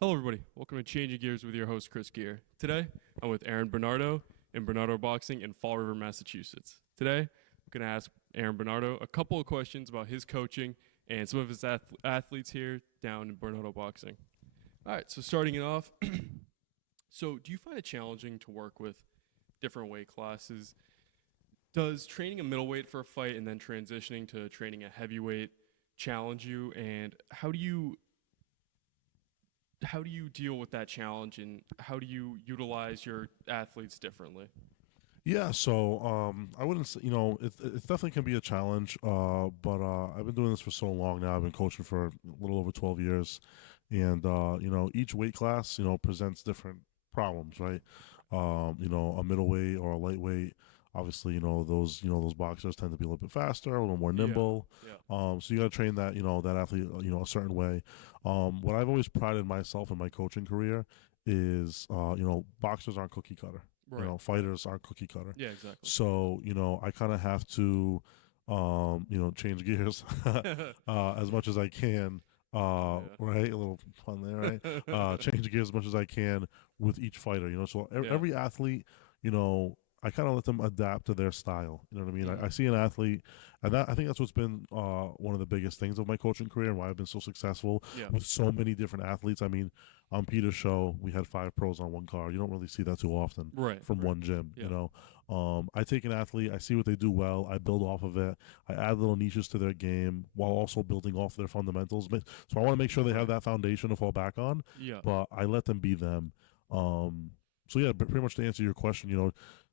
Hello, everybody. Welcome to Changing Gears with your host, Chris Gear. Today, I'm with Aaron Bernardo in Bernardo Boxing in Fall River, Massachusetts. Today, I'm going to ask Aaron Bernardo a couple of questions about his coaching and some of his athletes here down in Bernardo Boxing. All right, so starting it off, so do you find it challenging to work with different weight classes? Does training a middleweight for a fight and then transitioning to training a heavyweight challenge you? And how do you deal with that challenge, and how do you utilize your athletes differently? Yeah, so I wouldn't say, it definitely can be a challenge, but I've been doing this for so long now. I've been coaching for a little over 12 years, and each weight class, presents different problems, right? A middleweight or a lightweight, obviously, those boxers tend to be a little bit faster, a little more Yeah, nimble. yeah, So you got to train that athlete, a certain way. What I've always prided myself in my coaching career is, boxers aren't cookie cutter. right, right. Fighters aren't cookie cutter. Yeah, exactly. So, I kind of have to, change gears Yeah, as much as I can. Right, a little fun there, right? Change gears as much as I can with each fighter. So yeah. every athlete, I kind of let them adapt to their style. You know what I mean? I Hmm. see an athlete, and I think that's what's been one of the biggest things of my coaching career and why I've been so successful Yeah, with so many different athletes. I mean, on Peter's show, we had 5 pros on one card. You don't really see that too often right, from right. one gym. Yeah, I take an athlete, I see what they do well, I build off of it, I add little niches to their game while also building off their fundamentals. So I want to make sure they have right. that foundation to fall back on, Yeah, but I let them be them. So yeah, pretty much to answer your question,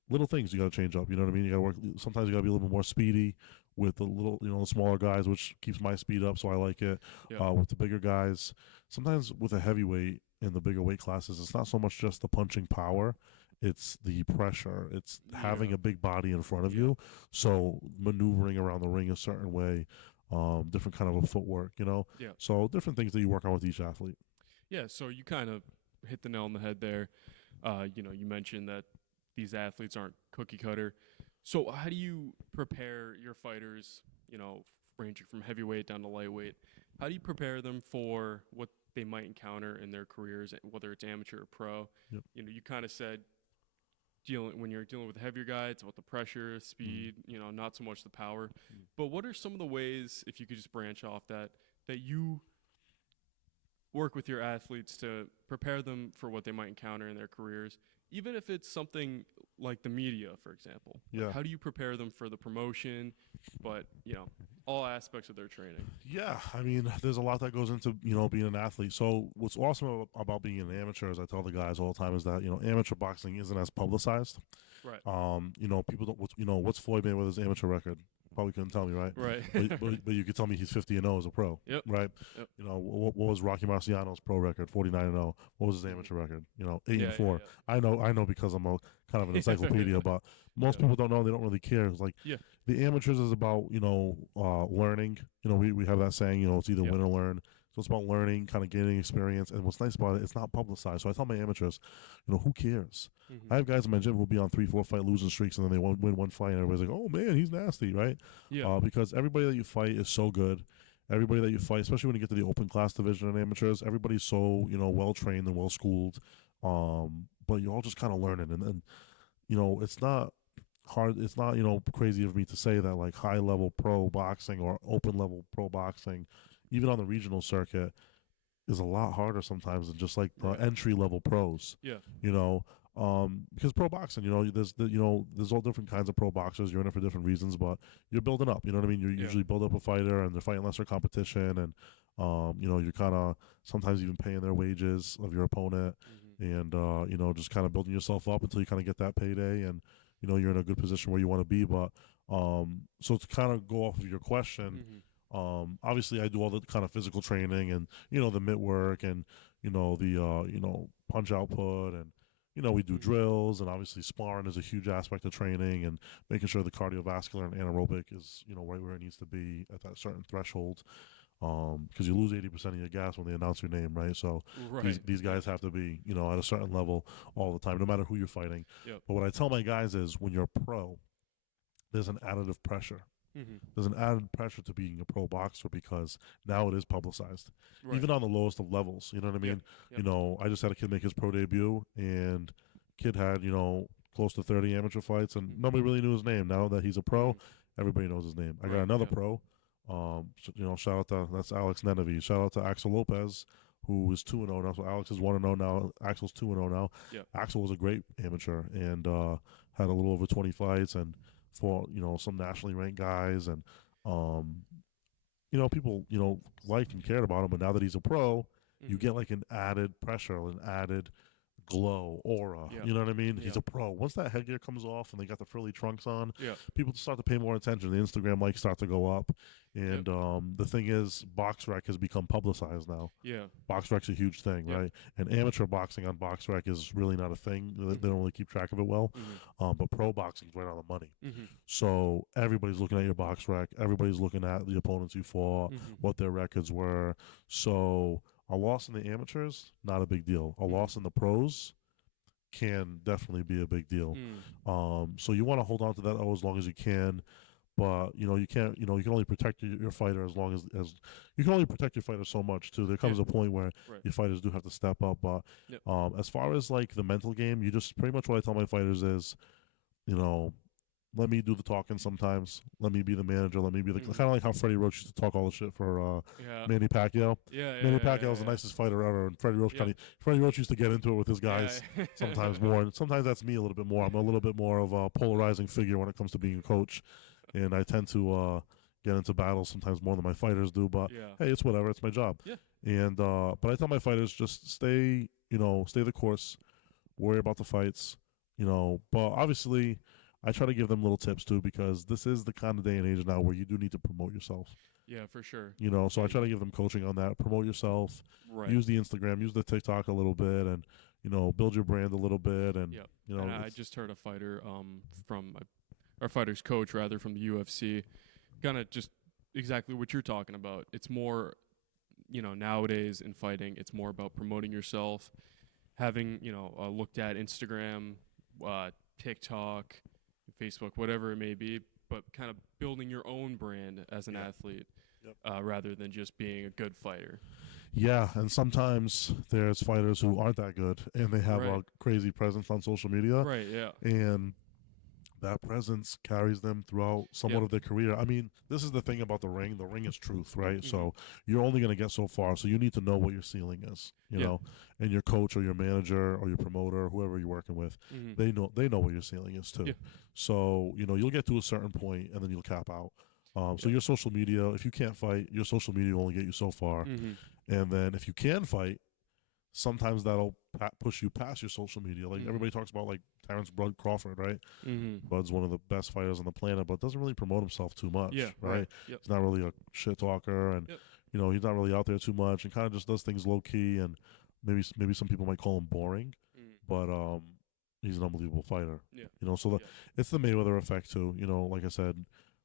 little things you got to change up. You know what I mean? You got to work. Sometimes you got to be a little bit more speedy with the little, the smaller guys, which keeps my speed up, so I like it. yeah, With the bigger guys, sometimes with a heavyweight in the bigger weight classes, it's not so much just the punching power. It's the pressure. It's having yeah, a big body in front of yeah, you. So maneuvering around the ring a certain way, different kind of a footwork, yeah, So different things that you work on with each athlete. yeah. So you kind of hit the nail on the head there. You mentioned that these athletes aren't cookie cutter. So how do you prepare your fighters? Ranging from heavyweight down to lightweight. How do you prepare them for what they might encounter in their careers, whether it's amateur or pro? Yep. You kind of said dealing when you're dealing with a heavier guy, it's about the pressure, Mm. speed. Not so much the power. But what are some of the ways, if you could just branch off that you work with your athletes to prepare them for what they might encounter in their careers, even if it's something like the media, for example. Like, Yeah. how do you prepare them for the promotion, but, all aspects of their training? Yeah, I mean, there's a lot that goes into being an athlete. So what's awesome about being an amateur, as I tell the guys all the time, is that amateur boxing isn't as publicized. Right. People don't. What's Floyd Mayweather's amateur record? Probably couldn't tell me, right? Right. But you could tell me he's 50-0 as a pro, Yep. right? Yep. What was Rocky Marciano's pro record? 49-0. What was his Hmm. amateur record? Eight and Yeah. Yeah. four. Yeah. I know because I'm a kind of an encyclopedia, but most Yeah. people don't know. They don't really care. It's like Yeah. the amateurs is about learning. We have that saying. It's either Yeah. win or learn. So it's about learning, kind of gaining experience. And what's nice about it, it's not publicized. So I tell my amateurs, who cares? Hmm. I have guys in my gym who'll be on 3, 4 fight losing streaks, and then they won't win one fight, and everybody's like, "Oh man, he's nasty," right? Yeah. Because everybody that you fight is so good. Everybody that you fight, especially when you get to the open class division in amateurs, everybody's so well trained and well schooled. But you're all just kind of learning, and then it's not hard. It's not crazy of me to say that like high level pro boxing or open level pro boxing, even on the regional circuit, is a lot harder sometimes than just like the Right. entry level pros. Yeah. You know, because pro boxing, there's all different kinds of pro boxers. You're in it for different reasons, but you're building up. You know what I mean? You Yeah. usually build up a fighter, and they're fighting lesser competition, and you're kind of sometimes even paying their wages of your opponent, Hmm. and just kind of building yourself up until you kind of get that payday, and you're in a good position where you want to be. But so to kind of go off of your question, Hmm. obviously, I do all the kind of physical training and the mitt work and the punch output and we do Hmm. drills and obviously sparring is a huge aspect of training and making sure the cardiovascular and anaerobic is right where it needs to be at that certain threshold. Because you lose 80% of your gas when they announce your name, right? So these Right. these Yeah. guys have to be at a certain level all the time, no matter who you're fighting. Yep. But what I tell my guys is when you're a pro, there's an additive pressure. There's an added pressure to being a pro boxer because now it is publicized, Right. even on the lowest of levels. You know what I Yep. mean? Yep. You know, I just had a kid make his pro debut, and kid had close to 30 amateur fights, and nobody really knew his name. Now that he's a pro, everybody knows his name. I got Right. another Yeah. pro. Shout out to that's Alex Nenevi. Shout out to Axel Lopez, who is 2-0 now. So Alex is 1-0 now. Axel's 2-0 now. Yep. Axel was a great amateur and had a little over 20 fights and fought some nationally ranked guys and um, people liked and cared about him. But now that he's a pro, you get like an added pressure, an added glow, aura. Yeah. You know what I mean? Yeah. He's a pro. Once that headgear comes off and they got the frilly trunks on, Yeah. people start to pay more attention. The Instagram likes start to go up. And the thing is, BoxRec has become publicized now. Yeah. BoxRec's a huge thing, right? And amateur boxing on BoxRec is really not a thing. They don't really keep track of it well. But pro boxing's right on the money. So everybody's looking at your BoxRec. Everybody's looking at the opponents you fought, what their records were. So a loss in the amateurs, not a big deal. A loss in the pros can definitely be a big deal. So you want to hold on to that as long as you can. But you can't. You can only protect your fighter as long as you can only protect your fighter so much too. There comes a point where your fighters do have to step up. But as far as like the mental game, you just pretty much what I tell my fighters is, let me do the talking sometimes. Let me be the manager. Let me be the kind of like how Freddie Roach used to talk all the shit for Manny Pacquiao. Manny Pacquiao was the nicest fighter ever, and Freddie Roach used to get into it with his guys sometimes more, and sometimes that's me a little bit more. I'm a little bit more of a polarizing figure when it comes to being a coach, and I tend to get into battles sometimes more than my fighters do. But hey, it's whatever. It's my job. And but I tell my fighters just stay the course, worry about the fights, But obviously, I try to give them little tips too because this is the kind of day and age now where you do need to promote yourself. Yeah, for sure. So I try to give them coaching on that. Promote yourself. Right. Use the Instagram. Use the TikTok a little bit, and build your brand a little bit. And And I just heard a fighter from our fighter's coach rather from the UFC, kind of just exactly what you're talking about. It's more, nowadays in fighting, it's more about promoting yourself, having looked at Instagram, TikTok, Facebook, whatever it may be, but kind of building your own brand as an athlete rather than just being a good fighter. Yeah, and sometimes there's fighters who aren't that good, and they have a crazy presence on social media. Right, yeah. And that presence carries them throughout somewhat of their career. I mean, this is the thing about the ring. The ring is truth, right? So you're only going to get so far. So you need to know what your ceiling is, you know, and your coach or your manager or your promoter or whoever you're working with, they know what your ceiling is too. So, you'll get to a certain point and then you'll cap out. So your social media, if you can't fight, your social media will only get you so far. And then if you can fight, sometimes that'll push you past your social media. Like everybody talks about like Terrence Bud Crawford, right? Bud's one of the best fighters on the planet, but doesn't really promote himself too much, right? He's not really a shit talker, and he's not really out there too much, and kind of just does things low key. And maybe some people might call him boring, but he's an unbelievable fighter. So it's the Mayweather effect too. Like I said,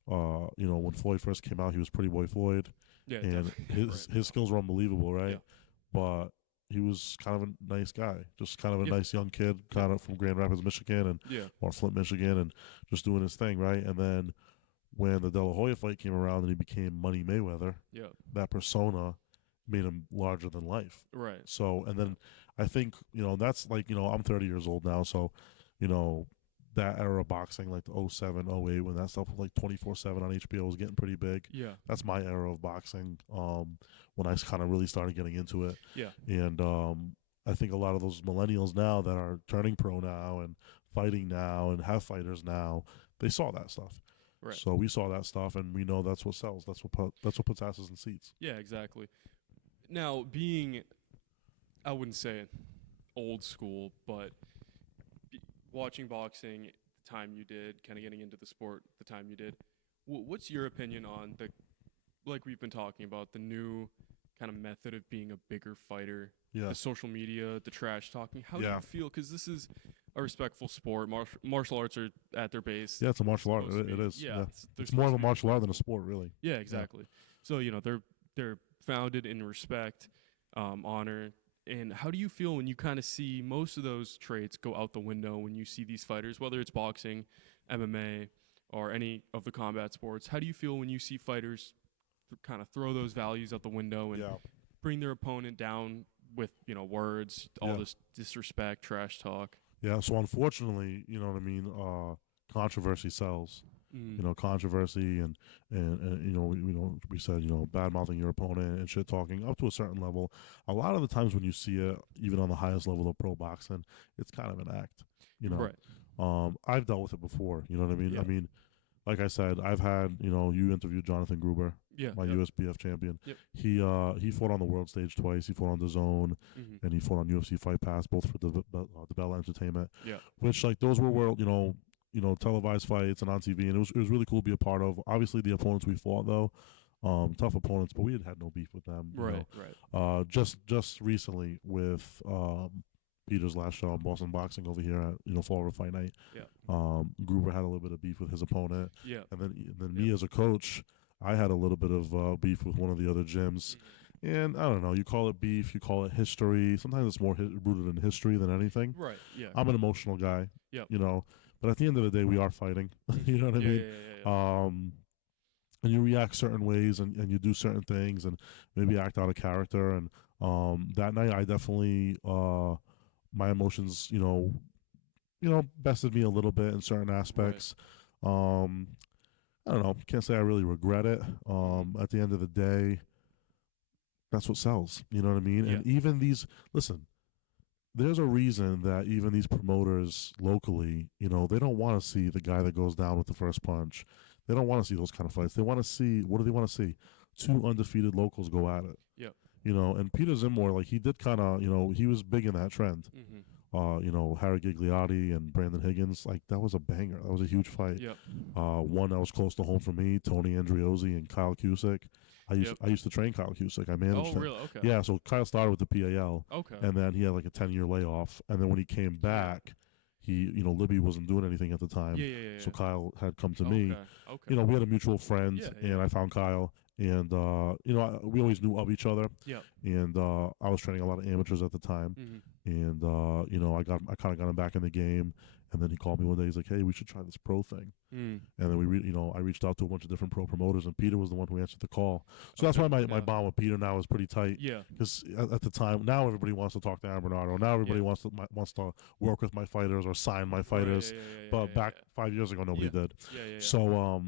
when Floyd first came out, he was Pretty Boy Floyd, and his skills were unbelievable, right? But he was kind of a nice guy, just kind of a nice young kid, kind of from Grand Rapids, Michigan, and or Flint, Michigan, and just doing his thing, right? And then when the De La Hoya fight came around and he became Money Mayweather, that persona made him larger than life, right? So, and then I think that's like I'm 30 years old now, so that era of boxing, like the 07, 08, when that stuff was like 24/7 on HBO was getting pretty big. That's my era of boxing. When I kind of really started getting into it. And I think a lot of those millennials now that are turning pro now and fighting now and have fighters now, they saw that stuff. Right. So we saw that stuff, and we know that's what sells. That's what puts asses in seats. Yeah, exactly. Now, being, I wouldn't say old school, but watching boxing the time you did, kind of getting into the sport the time you did, what's your opinion on like we've been talking about, the new kind of method of being a bigger fighter, the social media, the trash talking? How do you feel? Because this is a respectful sport. Martial arts are at their base. Yeah, it's a martial art. It is. Yeah, it's more of a martial art than a sport, really. Yeah, exactly. So they're founded in respect, honor. And how do you feel when you kind of see most of those traits go out the window when you see these fighters, whether it's boxing, MMA, or any of the combat sports, how do you feel when you see fighters kind of throw those values out the window and Yeah. bring their opponent down with, words, all Yeah. this disrespect, trash talk? Yeah. So unfortunately, you know what I mean. Controversy sells. You know, controversy and we said bad mouthing your opponent and shit talking up to a certain level. A lot of the times when you see it, even on the highest level of pro boxing, it's kind of an act. Right. I've dealt with it before. You know what I mean? Yeah. I mean, like I said, I've had you interviewed Jonathan Gruber, Yeah. my Yep. USBF champion. Yep. He fought on the world stage twice. He fought on DAZN and he fought on UFC Fight Pass, both for the Bell Entertainment. Yeah. Which like those were world televised fights and on TV, and it was really cool to be a part of. Obviously, the opponents we fought though, tough opponents, but we had no beef with them. Right. Right. Just recently with Peter's last show on Boston Boxing over here at Florida Fight Night. Yeah. Gruber had a little bit of beef with his opponent. Yeah. And then me as a coach, I had a little bit of beef with one of the other gyms. And I don't know, you call it beef, you call it history. Sometimes it's more rooted in history than anything. Right. Yeah. I'm an emotional guy. Yep. But at the end of the day, we are fighting. You know what I mean? Yeah. And you react certain ways and you do certain things and maybe act out of character. And that night, I definitely, my emotions, bested me a little bit in certain aspects. Right. I don't know. Can't say I really regret it. At the end of the day, that's what sells. You know what I mean? Yeah. And even listen, there's a reason that even these promoters locally, they don't want to see the guy that goes down with the first punch. They don't want to see those kind of fights. They want to see, what do they want to see? Two undefeated locals go at it. Yep. And Peter Zimmer, like he did kind of, he was big in that trend. Harry Gigliotti and Brandon Higgins, like that was a banger. That was a huge fight. Yep. One that was close to home for me, Tony Andriozzi and Kyle Cusick. I used to train Kyle Cusick. I managed him. Oh, really? Okay. Yeah, so Kyle started with the PAL. Okay. And then he had like a 10-year layoff. And then when he came back, Libby wasn't doing anything at the time. Yeah. So Kyle had come to me. Okay. We had a mutual friend, Yeah. and I found Kyle. And, we always knew of each other. Yep. And I was training a lot of amateurs at the time. And, I kind of got him back in the game. And then he called me one day. He's like, "Hey, we should try this pro thing." And then I reached out to a bunch of different pro promoters, and Peter was the one who answered the call. So that's why my bond with Peter now is pretty tight. Yeah. Because at the time, now everybody wants to talk to Aaron Bernardo. Now everybody wants to work with my fighters or sign my fighters. But back 5 years ago, nobody did. Yeah. So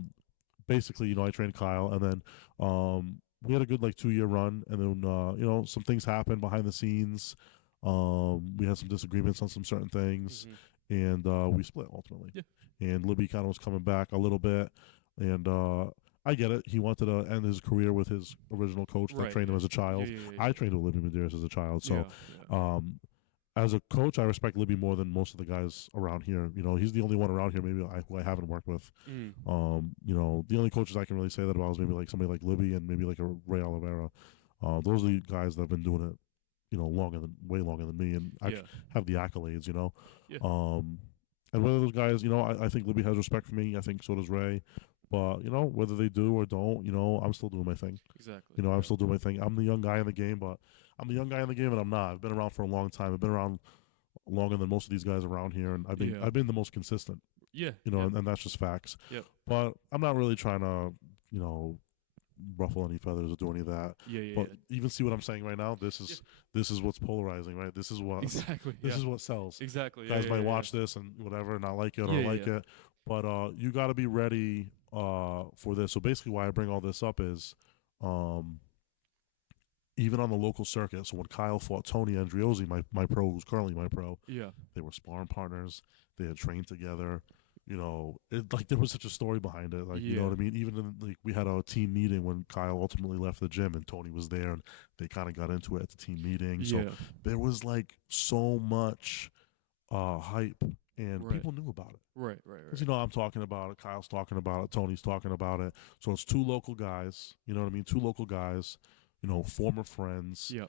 basically, I trained Kyle, and then we had a good 2-year run, and then some things happened behind the scenes. We had some disagreements on some certain things. And we split ultimately. Yeah. And Libby kind of was coming back a little bit. And I get it. He wanted to end his career with his original coach that trained him as a child. Yeah. I trained with Libby Medeiros as a child. So as a coach, I respect Libby more than most of the guys around here. He's the only one around here maybe who I haven't worked with. The only coaches I can really say that about is maybe somebody like Libby and maybe a Ray Oliveira. Those are the guys that have been doing it way longer than me, and I have the accolades, Yeah. And whether those guys, I think Libby has respect for me. I think so does Ray. But, whether they do or don't, I'm still doing my thing. Exactly. I'm still doing my thing. I'm the young guy in the game, but I'm the young guy in the game, and I'm not. I've been around for a long time. I've been around longer than most of these guys around here, and I've been the most consistent. Yeah. And that's just facts. Yep. But I'm not really trying to, ruffle any feathers or do any of that. But even see what I'm saying right now. This is what's polarizing, right? This is what This is what sells. Exactly. Guys might watch this and whatever, not like it or like it. But you got to be ready for this. So basically, why I bring all this up is, even on the local circuit. So when Kyle fought Tony Andriozzi, my pro, who's currently my pro, they were sparring partners. They had trained together. There was such a story behind it. You know what I mean? Even we had a team meeting when Kyle ultimately left the gym and Tony was there, and they kind of got into it at the team meeting. So there was so much hype, and people knew about it. Right. Because I'm talking about it, Kyle's talking about it, Tony's talking about it. So it's two local guys. You know what I mean? Two local guys. Former friends. Yep.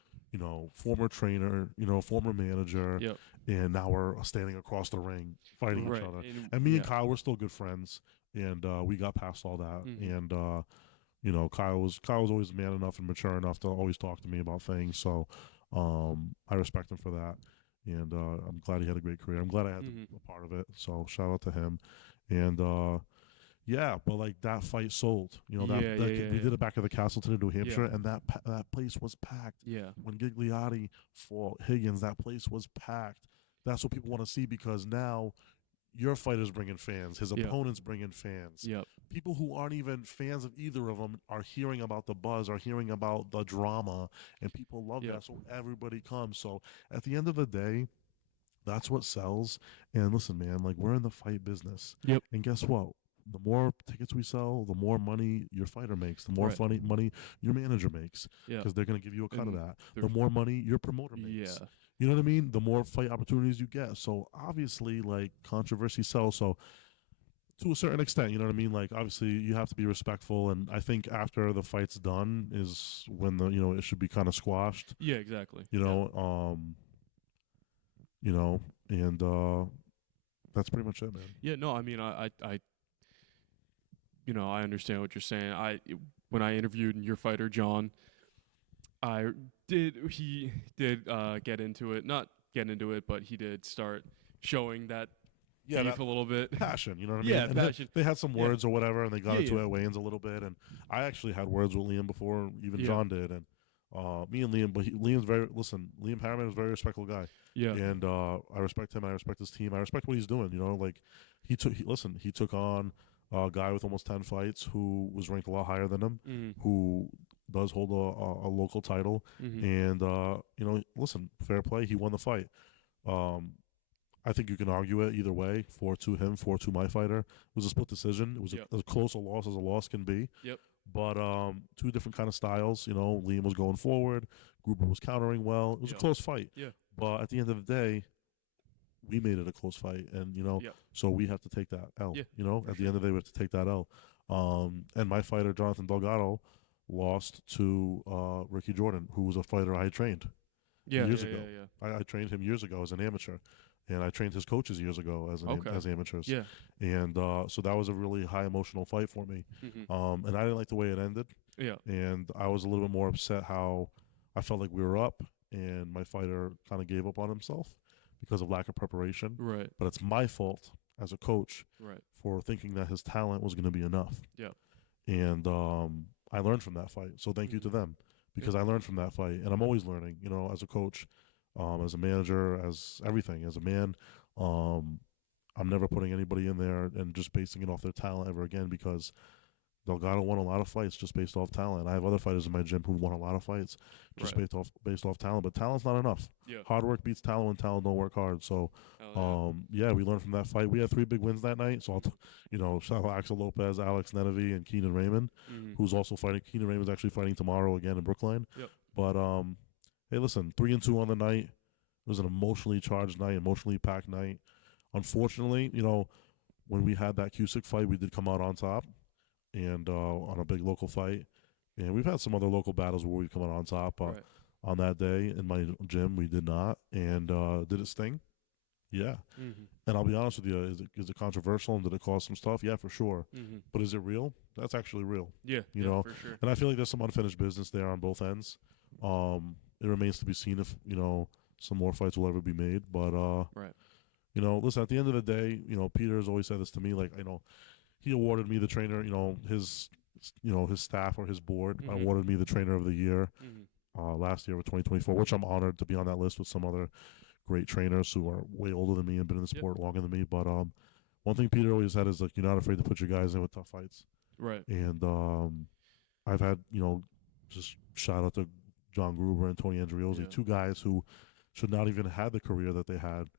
Former trainer. Former manager. Yep. And now we're standing across the ring fighting each other. And me and Kyle were still good friends, and we got past all that. And Kyle was always man enough and mature enough to always talk to me about things. So I respect him for that, and I'm glad he had a great career. I'm glad I had to be a part of it. So shout out to him. And Yeah, but like that fight sold. You know Yeah, yeah, yeah, we yeah. did it back at the Castleton in New Yeah. Hampshire, and that place was packed. Yeah. When Gigliotti fought Higgins, that place was packed. That's what people want to see because now your fighter's bringing fans, his Yep. opponent's bringing fans. Yep. People who aren't even fans of either of them are hearing about the buzz, are hearing about the drama, and people love Yep. that. So everybody comes. So at the end of the day, that's what sells. And listen, man, like we're in the fight business. Yep. And guess what? The more tickets we sell, the more money your fighter makes, the more Right. funny money your manager makes, Yeah. because they're going to give you a cut of And that. they're The more money your promoter makes. yeah. You know what I mean? The more fight opportunities you get. So obviously, like controversy sells. So to a certain extent, you know what I mean? Like obviously you have to be respectful, and I think after the fight's done is when the it should be kind of squashed. Yeah, exactly. You Yeah. know, and that's pretty much it, man. Yeah, no, I mean, I understand what you're saying. When I interviewed your fighter John, he did get into it, not get into it, but he did start showing that Yeah, beef that a little bit. passion, you know what I mean? Yeah, And passion. they had some Yeah. words or whatever, and they got Yeah, into yeah. it at weigh-ins a little bit. And I actually had words with Liam before even Yeah. John did. And me and Liam, but Liam Harriman is a very respectful guy. Yeah. And I respect him. I respect his team. I respect what he's doing. You know, like he took on a guy with almost 10 fights who was ranked a lot higher than him, Mm-hmm. who does hold a local title. Mm-hmm. And listen, fair play. He won the fight. I think you can argue it either way. 4-2 him, 4-2 my fighter. It was a split decision. It was Yep. as close a loss as a loss can be. Yep. But two different kind of styles. You know, Liam was going forward. Gruber was countering well. It was Yep. a close fight. Yeah. But at the end of the day, we made it a close fight, and Yep. so we have to take that L. Yeah, At the end of the day, we have to take that L. And my fighter Jonathan Delgado lost to Ricky Jordan, who was a fighter I had trained Yeah. years yeah, ago. Yeah. I trained him years ago as an amateur, and I trained his coaches years ago Okay. as amateurs. Yeah. And so that was a really high emotional fight for me. Mm-hmm. And I didn't like the way it ended, Yeah. and I was a little bit more upset how I felt like we were up, and my fighter kind of gave up on himself because of lack of preparation. Right. But it's my fault as a coach Right. for thinking that his talent was going to be enough. Yeah. And I learned from that fight. So thank you to them, because I learned from that fight, and I'm always learning. As a coach, as a manager, as everything, as a man. I'm never putting anybody in there and just basing it off their talent ever again, because Delgado won a lot of fights just based off talent. I have other fighters in my gym who won a lot of fights just Right. based off talent, but talent's not enough. Yeah. Hard work beats talent when talent don't work hard. So, Hell we learned from that fight. We had 3 big wins that night. So, shout out Axel Lopez, Alex Nenevi, and Keenan Raymond, yeah. Mm-hmm. who's also fighting. Keenan Raymond's actually fighting tomorrow again in Brookline. Yep. But hey, listen, 3-2 on the night. It was an emotionally charged night, emotionally packed night. Unfortunately, when we had that Cusick fight, we did come out on top, and on a big local fight. And we've had some other local battles where we come out on top. Right. On that day in my gym, we did not. And did it sting? Yeah. Mm-hmm. And I'll be honest with you, is it controversial and did it cause some stuff? Yeah, for sure. Mm-hmm. But is it real? That's actually real. Yeah. You know, for sure. And I feel like there's some unfinished business there on both ends. It remains to be seen if, some more fights will ever be made. But, Right. listen, at the end of the day, Peter has always said this to me, like, he awarded me the trainer, his staff or his board Mhm. awarded me the trainer of the year Mm-hmm. last year of 2024, which I'm honored to be on that list with some other great trainers who are way older than me and been in the Yep. sport longer than me. But one thing Peter always said is, like, you're not afraid to put your guys in with tough fights. Right. And I've had, just shout out to John Gruber and Tony Andriozzi, Yeah. 2 guys who should not even have had the career that they had.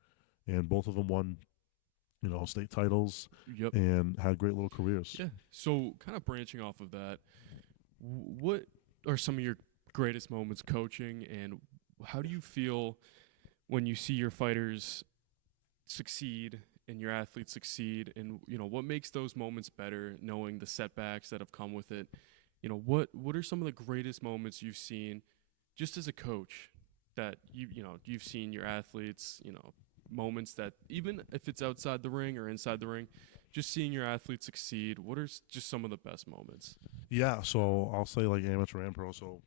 And both of them won, state titles Yep. and had great little careers. Yeah. So, kind of branching off of that, what are some of your greatest moments coaching, and how do you feel when you see your fighters succeed and your athletes succeed, and what makes those moments better, knowing the setbacks that have come with it? What are some of the greatest moments you've seen just as a coach that you've seen your athletes, moments that, even if it's outside the ring or inside the ring, just seeing your athletes succeed, what are just some of the best moments? Yeah, so I'll say like amateur and pro. So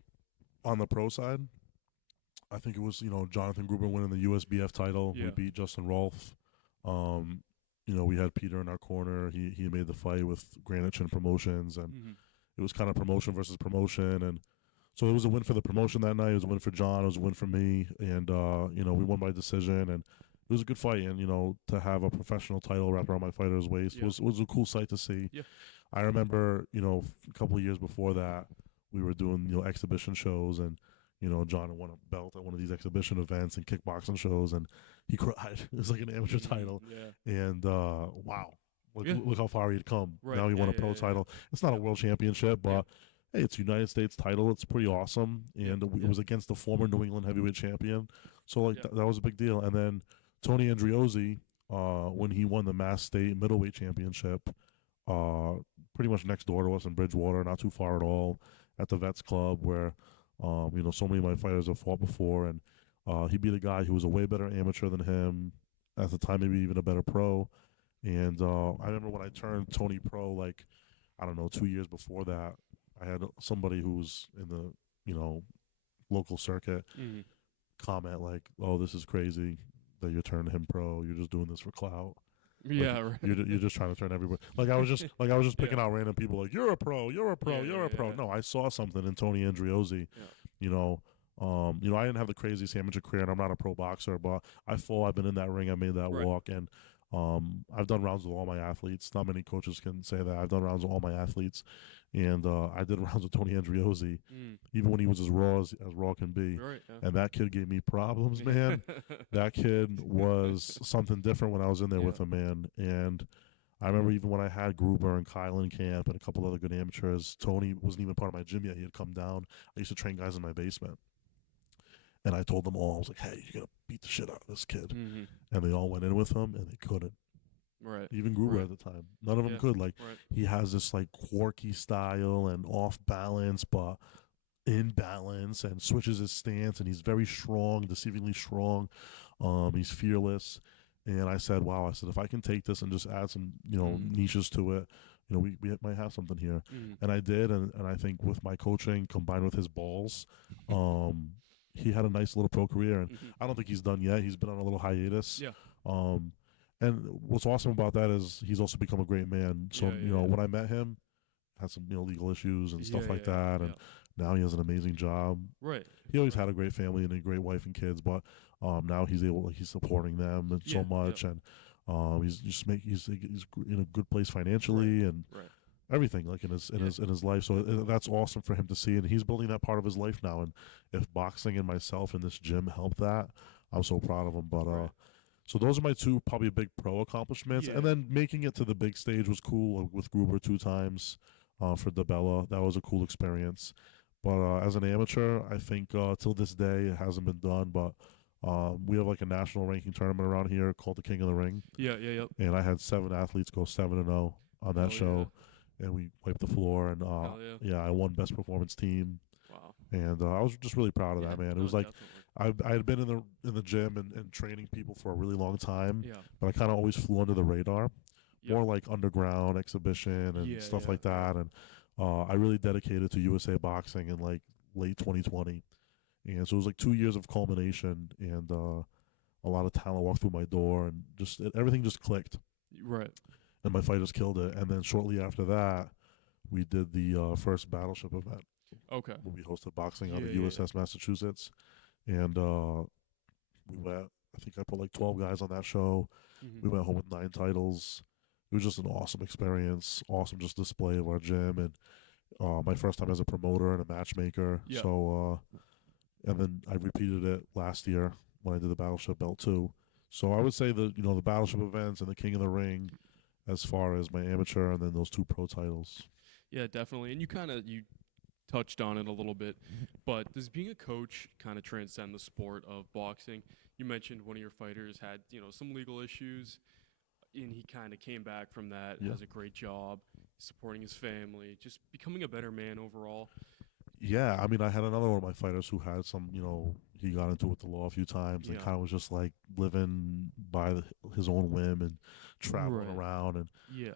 on the pro side, I think it was, Jonathan Gruber winning the USBF title. Yeah. We beat Justin Rolfe. we had Peter in our corner. He made the fight with Granite Chin Promotions, and Hmm. it was kind of promotion versus promotion, and so it was a win for the promotion that night. It was a win for John. It was a win for me, and we won by decision, and it was a good fight. And to have a professional title wrapped around my fighter's waist Yeah. was a cool sight to see. Yeah. I remember, a couple of years before that, we were doing exhibition shows, and John had won a belt at one of these exhibition events and kickboxing shows, and he cried. It was like an amateur title, Yeah. and wow, Yeah. look how far he had come. Right. Now he won Yeah, a pro yeah. title. It's not a Yeah. world championship, but hey, it's a United States title. It's pretty awesome, and it was against the former New England heavyweight champion, so like that was a big deal. And then Tony Andriozzi, when he won the Mass State middleweight championship, pretty much next door to us in Bridgewater, not too far at all, at the Vets Club where so many of my fighters have fought before, and he beat a guy who was a way better amateur than him at the time, maybe even a better pro. And I remember when I turned Tony pro, like I don't know, 2 years before that, I had somebody who was in the local circuit Hmm. comment like, "Oh, this is crazy that you're turning him pro. You're just doing this for clout." Yeah. Right. You're just trying to turn everybody. Like I was just picking out random people. Like you're a pro, you're a pro, Yeah, you're a pro. yeah. No, I saw something in Tony Andriozzi. Yeah. You know, I didn't have the craziest amateur career, and I'm not a pro boxer, but I've been in that ring. I made that Right. walk, and I've done rounds with all my athletes. Not many coaches can say that. I've done rounds with all my athletes, and I did rounds with Tony Andriozzi, Mm. even when he was as raw as raw can be. Right. Yeah. And that kid gave me problems, man. That kid was something different when I was in there with him, man. And I remember even when I had Gruber and Kyle in camp and a couple other good amateurs, Tony wasn't even part of my gym yet. He had come down. I used to train guys in my basement. And I told them all, I was like, hey, you're going to beat the shit out of this kid. Hmm. And they all went in with him, and they couldn't. Right. Even Gruber Right. at the time. None of them Yeah. could. Like, Right. he has this, like, quirky style and off balance, but in balance, and switches his stance, and he's very strong, deceivingly strong. He's fearless. And I said, wow, if I can take this and just add some, niches to it, we might have something here. Mm. And I did, and I think with my coaching combined with his balls, he had a nice little pro career. And Mhm. I don't think he's done yet. He's been on a little hiatus. Yeah. And what's awesome about that is he's also become a great man. So, Yeah. when I met him, had some, legal issues and stuff like that. And now he has an amazing job. Right. He always had a great family and a great wife and kids, but now he's supporting them and so much, and he's in a good place financially and Right. everything, like in his life. So that's awesome for him to see, and he's building that part of his life now. And if boxing and myself in this gym help that, I'm so proud of him. But Right. so those are my two probably big pro accomplishments, Yeah. and then making it to the big stage was cool, with Gruber 2 times for DeBella. That was a cool experience. But as an amateur, I think till this day it hasn't been done. But we have like a national ranking tournament around here called the King of the Ring, Yeah. and I had 7 athletes go 7-0 on that show, and we wiped the floor. And Hell yeah. I won best performance team, Wow. and I was just really proud of that, man. It No, was like definitely. I had been in the gym and training people for a really long time, Yeah. but I kind of always flew under the radar, Yeah. more like underground exhibition and stuff like that. And I really dedicated to USA Boxing in like late 2020, and so it was like 2 years of culmination, and a lot of talent walked through my door, and everything just clicked, Right. and my fighters killed it. And then shortly after that, we did the first Battleship event Okay. where we hosted boxing out Yeah, of yeah, USS Massachusetts, and we went. I think I put like 12 guys on that show. Mhm. We went home with 9 titles. It was just an awesome experience, awesome just display of our gym, and my first time as a promoter and a matchmaker. Yeah. So, and then I repeated it last year when I did the Battleship belt too. So I would say the Battleship events and the King of the Ring, as far as my amateur, and then those 2 pro titles. Yeah, definitely. And you touched on it a little bit, but does being a coach kind of transcend the sport of boxing? You mentioned one of your fighters had, some legal issues, and he kind of came back from that, Yeah. has a great job, supporting his family, just becoming a better man overall. Yeah, I mean, I had another one of my fighters who had some, he got into it with the law a few times, and Yeah. kind of was just like living by his own whim and traveling Right. around. And Yeah.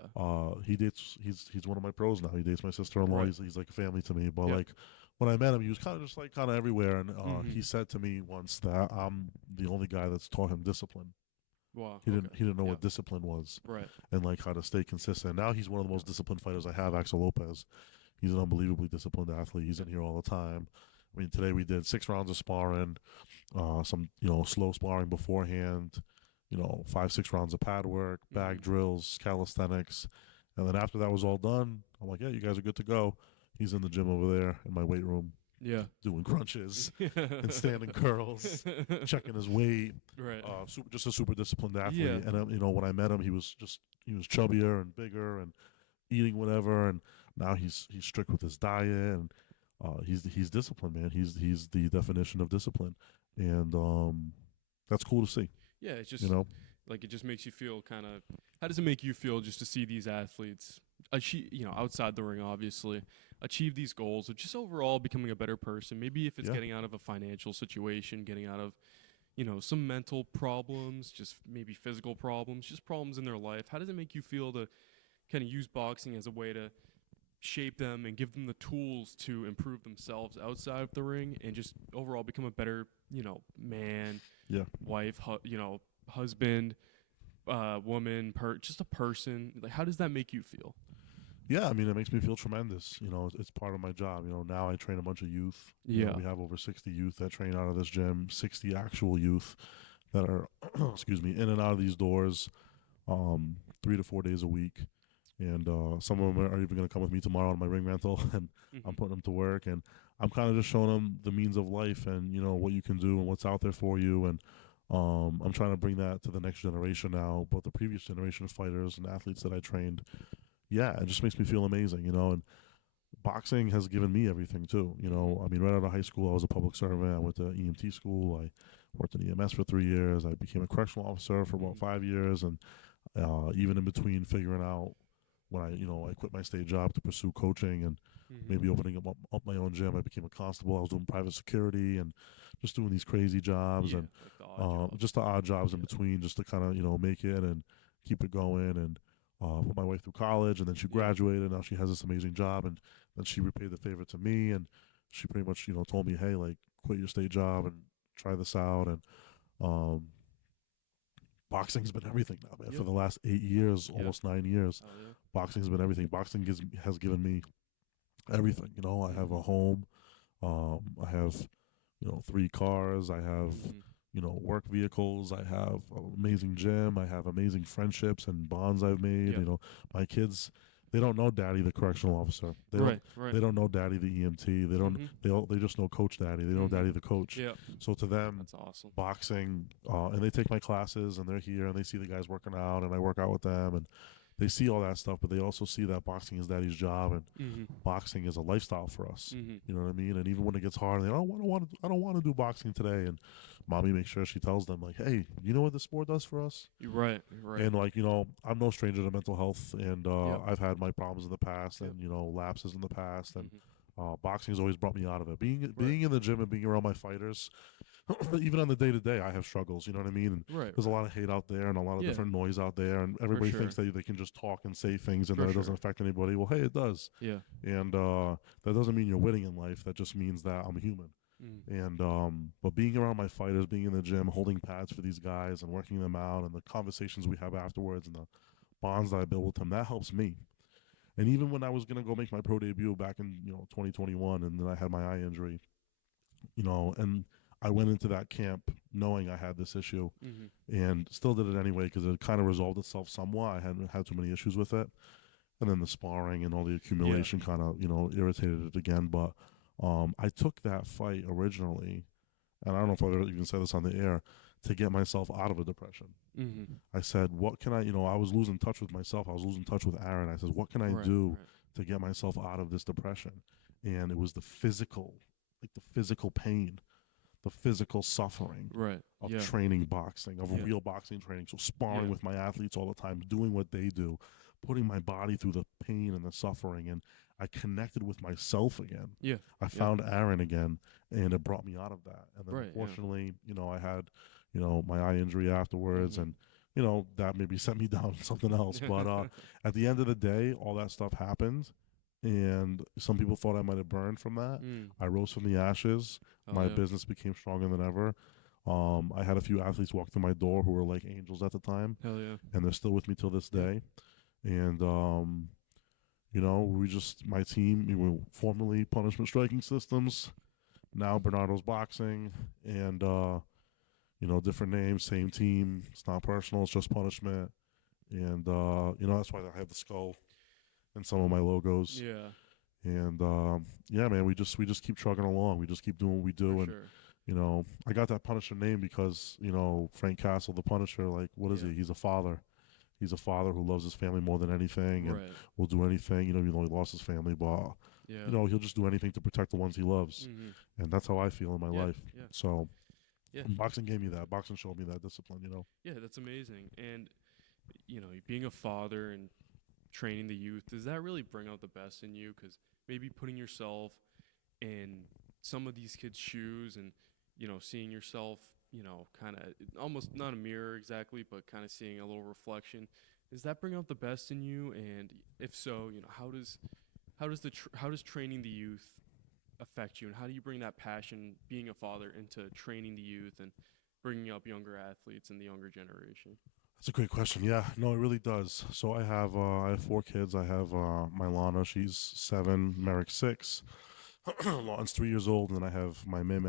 he's one of my pros now. He dates my sister-in-law. Right. He's like a family to me. But Yeah. like when I met him, he was kind of just like kind of everywhere. And Mhm. he said to me once that I'm the only guy that's taught him discipline. Wow. He Okay. didn't know Yeah. what discipline was Right. and like how to stay consistent. Now he's one of the Yeah. most disciplined fighters I have. Axel Lopez, he's an unbelievably disciplined athlete. He's Yeah. in here all the time. I mean, today we did 6 rounds of sparring, some slow sparring beforehand, 5 6 rounds of pad work, bag Mm-hmm. drills, calisthenics, and then after that was all done, I'm like, yeah, you guys are good to go. He's in the gym over there in my weight room Yeah. doing crunches and standing curls, checking his weight. Right. Just a super disciplined Yeah. athlete. And when I met him, he was chubbier and bigger and eating whatever. And now he's strict with his diet and he's disciplined, man. He's the definition of discipline, and that's cool to see. Yeah. It's You just know, like it just makes you feel kind of. How does it make you feel just to see these athletes achieve? Outside the ring, obviously, achieve these goals of just overall becoming a better person. Maybe if it's Yeah. getting out of a financial situation, getting out of some mental problems, just maybe physical problems, just problems in their life. How does it make you feel to kind of use boxing as a way to shape them and give them the tools to improve themselves outside of the ring and just overall become a better, man, Yeah. wife, husband, woman, just a person? Like, how does that make you feel? Yeah, I mean, it makes me feel tremendous. It's part of my job. Now I train a bunch of youth. Yeah. We have over 60 youth that train out of this gym, 60 actual youth that are, excuse me, in and out of these doors 3 to 4 days a week. And some of them are even going to come with me tomorrow on my ring rental, and I'm putting them to work. And I'm kind of just showing them the means of life and, what you can do and what's out there for you. And I'm trying to bring that to the next generation now, but the previous generation of fighters and athletes that I trained, yeah, it just makes me feel amazing, and boxing has given me everything too. I mean, right out of high school, I was a public servant. I went to EMT school. I worked in EMS for 3 years. I became a correctional officer for about 5 years, and even in between figuring out when I quit my state job to pursue coaching and maybe opening up my own gym, I became a constable. I was doing private security and just doing these crazy jobs and like the odd jobs. just the odd jobs in between, just to kind of make it and keep it going and. Put my wife through college, and then she graduated. Now she has this amazing job, and then she repaid the favor to me, and she pretty much told me, hey, like, quit your state job and try this out. And um, boxing's been everything now, man. For the last 8 years, almost 9 years, boxing's been everything. Boxing has given me everything. I have a home, I have 3 cars, I have work vehicles. I have an amazing gym. I have amazing friendships and bonds I've made. Yeah. My kids, they don't know Daddy the correctional officer. They don't. Right. They don't know Daddy the EMT. They don't. They just know Coach Daddy. They know Daddy the coach. Yeah. So to them, That's awesome. boxing, and they take my classes and they're here and they see the guys working out and I work out with them and they see all that stuff, but they also see that boxing is Daddy's job and boxing is a lifestyle for us. You know what I mean? And even when it gets hard, they I don't want to do boxing today. And mommy makes sure she tells them like, hey, you know what this sport does for us? You're right. And like, I'm no stranger to mental health, and I've had my problems in the past and lapses in the past, and boxing has always brought me out of it. Being in the gym and being around my fighters. Even on the day to day, I have struggles. You know what I mean? And there's a lot of hate out there and a lot of different noise out there, and everybody thinks that they can just talk and say things and that it doesn't affect anybody. Well, hey, it does. Yeah. And that doesn't mean you're winning in life. That just means that I'm human. And but being around my fighters, being in the gym, holding pads for these guys and working them out, and the conversations we have afterwards, and the bonds that I build with them, that helps me. And even when I was gonna go make my pro debut back in 2021, and then I had my eye injury, and I went into that camp knowing I had this issue, and still did it anyway because it kind of resolved itself somewhat. I hadn't had too many issues with it, and then the sparring and all the accumulation kind of irritated it again. But I took that fight originally, and I don't know if I've ever even said this on the air, to get myself out of a depression. I said, what can I, I was losing touch with myself. I was losing touch with Aaron. I said, what can I do to get myself out of this depression? And it was the physical pain, the physical suffering of training boxing, of real boxing training. So sparring with my athletes all the time, doing what they do, putting my body through the pain and the suffering. And I connected with myself again. I found Aaron again, and it brought me out of that. And then unfortunately, I had, my eye injury afterwards, and that maybe sent me down something else. But at the end of the day, all that stuff happened, and some people thought I might have burned from that. I rose from the ashes. My business became stronger than ever. I had a few athletes walk through my door who were like angels at the time, Hell yeah. and they're still with me till this Yeah. day. And we just my team. We were formerly Punishment Striking Systems, now Bernardo's Boxing, and different names, same team. It's not personal. It's just punishment. And that's why I have the skull in some of my logos. Yeah. And yeah, man, we just keep trucking along. We just keep doing what we do. For And sure. I got that Punisher name because Frank Castle, the Punisher. Like, what is Yeah. he? He's a father. He's a father who loves his family more than anything, and Right. will do anything. Even though he lost his family, but Yeah. he'll just do anything to protect the ones he loves. Mm-hmm. And that's how I feel in my Yeah. life. Yeah. So Yeah. boxing gave me that. Boxing showed me that discipline. Yeah. That's amazing. And being a father and training the youth, does that really bring out the best in you? Because maybe putting yourself in some of these kids' shoes and seeing yourself, kind of almost not a mirror exactly, but kind of seeing a little reflection. Does that bring out the best in you? And if so, how does training the youth affect you, and how do you bring that passion, being a father, into training the youth and bringing up younger athletes and the younger generation? That's a great question. Yeah, no, it really does. So I have 4 kids. I have my Lana, she's 7, Merrick 6, Lawton's 3 years old, and then I have my May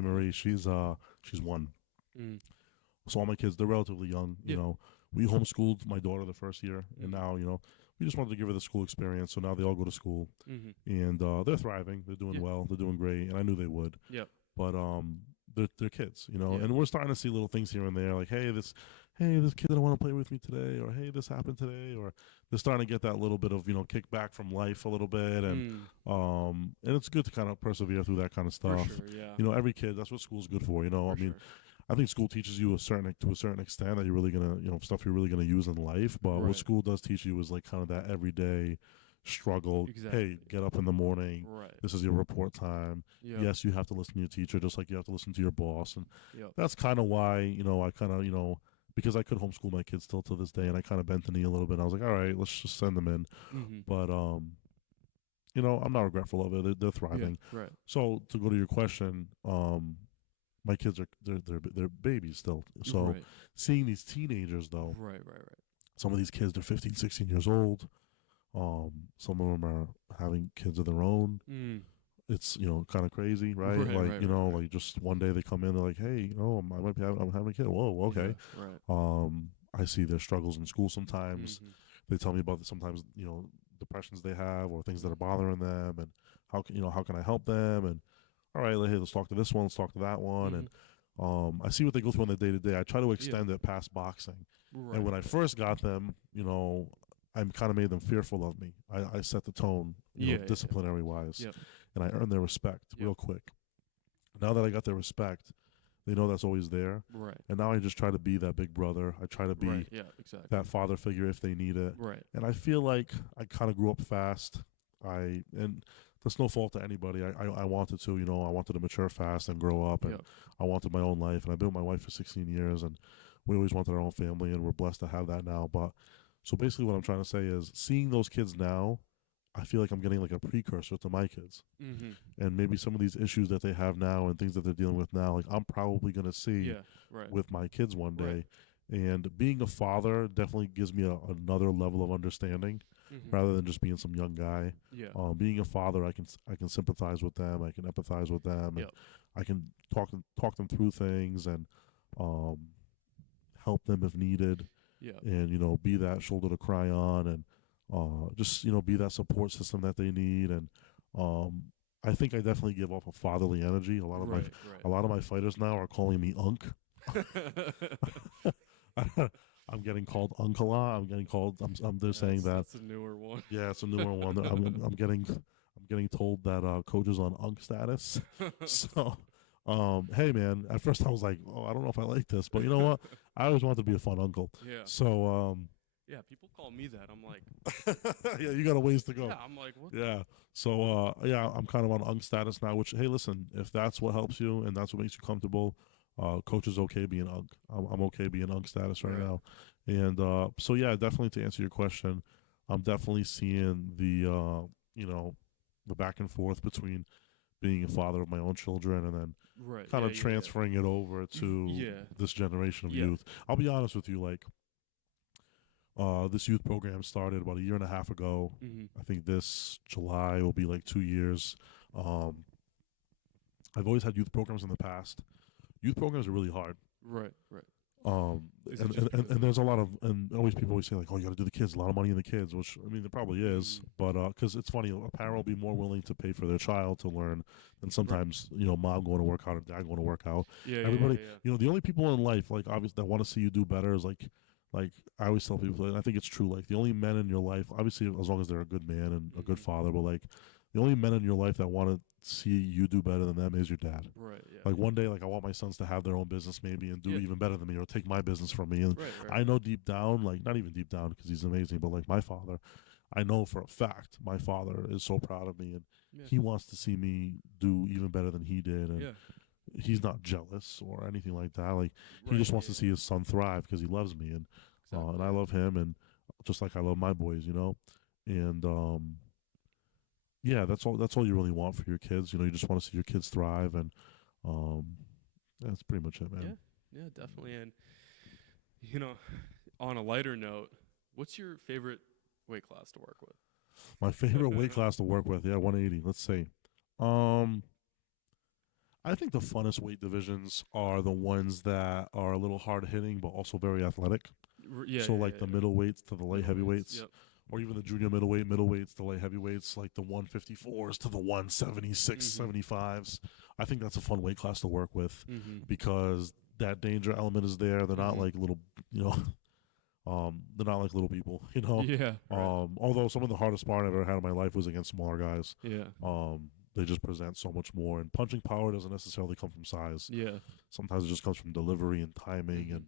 Marie. She's 1. Mm. So all my kids, they're relatively young. Yeah. We homeschooled my daughter the first year, and Mhm. now we just wanted to give her the school experience. So now they all go to school, Mm-hmm. and they're thriving. They're doing Yeah. well. They're doing great, and I knew they would. Yep. But they're kids, Yeah. and we're starting to see little things here and there, like hey, this kid didn't want to play with me today, or hey, this happened today, or they're starting to get that little bit of kickback from life a little bit, and it's good to kind of persevere through that kind of For stuff. sure. Yeah. Every kid, that's what school's good for. For I mean, sure. I think school teaches you to a certain extent that you're really gonna, stuff you're really gonna use in life. But Right. what school does teach you is like kind of that everyday struggle. Exactly. Hey, get up in the morning. Right. This is your report time. Yep. Yes, you have to listen to your teacher, just like you have to listen to your boss. And Yep. that's kind of why, I kind of, because I could homeschool my kids still to this day, and I kind of bent the knee a little bit. I was like, all right, let's just send them in. Mm-hmm. But I'm not regretful of it. They're thriving. Yeah. Right. So to go to your question, my kids are they're babies still. So right. seeing these teenagers though, Right. some of these kids they're 15, 16 years old. Some of them are having kids of their own. Mm. It's kind of crazy, right? Right, Like right, right. like just one day they come in, they're like, hey, I'm having a kid. Whoa, okay. Yeah. Right. I see their struggles in school sometimes. Mm-hmm. They tell me about sometimes depressions they have or things that are bothering them, and how can I help them? And all right, hey, let's talk to this one, let's talk to that one, Mm-hmm. and I see what they go through on the day to day. I try to extend it past boxing. Right. And when I first got them, I kind of made them fearful of me. I set the tone, disciplinary wise, Yep. and I earned their respect real quick. Now that I got their respect, they know that's always there. Right. And now I just try to be that big brother. I try to be Right. Yeah. Exactly. that father figure if they need it. Right. And I feel like I kind of grew up fast. And that's no fault to anybody. I wanted to, I wanted to mature fast and grow up, and Yep. I wanted my own life. And I've been with my wife for 16 years, and we always wanted our own family, and we're blessed to have that now. But so basically, what I'm trying to say is, seeing those kids now, I feel like I'm getting like a precursor to my kids, Mm-hmm. and maybe some of these issues that they have now and things that they're dealing with now, like I'm probably gonna see Yeah. Right. with my kids one day. Right. And being a father definitely gives me another level of understanding, Mm-hmm. rather than just being some young guy. Yeah. Being a father, I can sympathize with them. I can empathize with them. And Yep. I can talk them through things, and help them if needed. Yeah. And be that shoulder to cry on, and just be that support system that they need. And I think I definitely give off a fatherly energy. A lot of Right. my fighters now are calling me Unc. I'm getting called Uncle. I'm getting called. They're saying that. That's a newer one. Yeah, it's a newer one. I'm getting told that coach is on Unc status. So, hey man. At first I was like, oh, I don't know if I like this, but you know what? I always wanted to be a fun uncle. Yeah. So, Yeah. People call me that. I'm like. yeah, you got a ways to go. Yeah. I'm like, what? Yeah. So, yeah, I'm kind of on Unc status now. Which, hey, listen, if that's what helps you and that's what makes you comfortable, coach is okay being Unc. I'm okay being Unc status right now. And so yeah, definitely to answer your question, I'm definitely seeing the the back and forth between being a father of my own children, and then Right. kind Yeah. of Yeah. Yeah. transferring it over to Yeah. this generation of Yeah. youth. I'll be honest with you, like this youth program started about a year and a half ago. Mm-hmm. I think this July will be like 2 years. Um, I've always had youth programs in the past. Youth programs are really hard. Right. Right. Um, Is it and, just and, and because and of? there's a lot of, and always people always say like, oh, you got to do the kids, a lot of money in the kids, which I mean, there probably is, Mm, but because it's funny, a parent will be more willing to pay for their child to learn than right. sometimes, mom going to work out or dad going to work out. Yeah. Yeah. Everybody, Yeah. Yeah. the only people in life, like obviously, that want to see you do better is like I always tell people, and I think it's true, like the only men in your life, obviously, as long as they're a good man and a good Mm-hmm. father, but like the only men in your life that want to see you do better than them is your dad. Right. Yeah. Like one day, like I want my sons to have their own business maybe and do Yeah. even better than me or take my business from me. And Right. Right. I know deep down, like not even deep down because he's amazing, but like my father, I know for a fact my father is so proud of me and Yeah. he wants to see me do even better than he did. And Yeah. he's not jealous or anything like that. Like he Right. just wants Yeah. to see his son thrive because he loves me and Exactly. I Yeah. love him and just like I love my boys, and yeah, that's all you really want for your kids. You just want to see your kids thrive and um that's pretty much it, Yeah. man. Yeah. Definitely. And you know, on a lighter note, what's your favorite weight class to work My favorite weight with? class to work with, yeah, 180. Let's see. Um, I think the funnest weight divisions are the ones that are a little hard hitting, but also very athletic. Yeah. So Yeah. like Yeah. the Yeah. middleweights to the light Middleweights. heavyweights, Yep. or even the junior middleweights to light heavyweights, like the 154s to the 176, Mhm. 75s. I think that's a fun weight class to work with Mhm. because that danger element is there. They're not Mhm. like little, you know, they're not like little people, Yeah. Right. Although some of the hardest sparring I've ever had in my life was against smaller guys. Yeah. They just present so much more, and punching power doesn't necessarily come from size. Yeah. Sometimes it just comes from delivery and timing. Mhm. And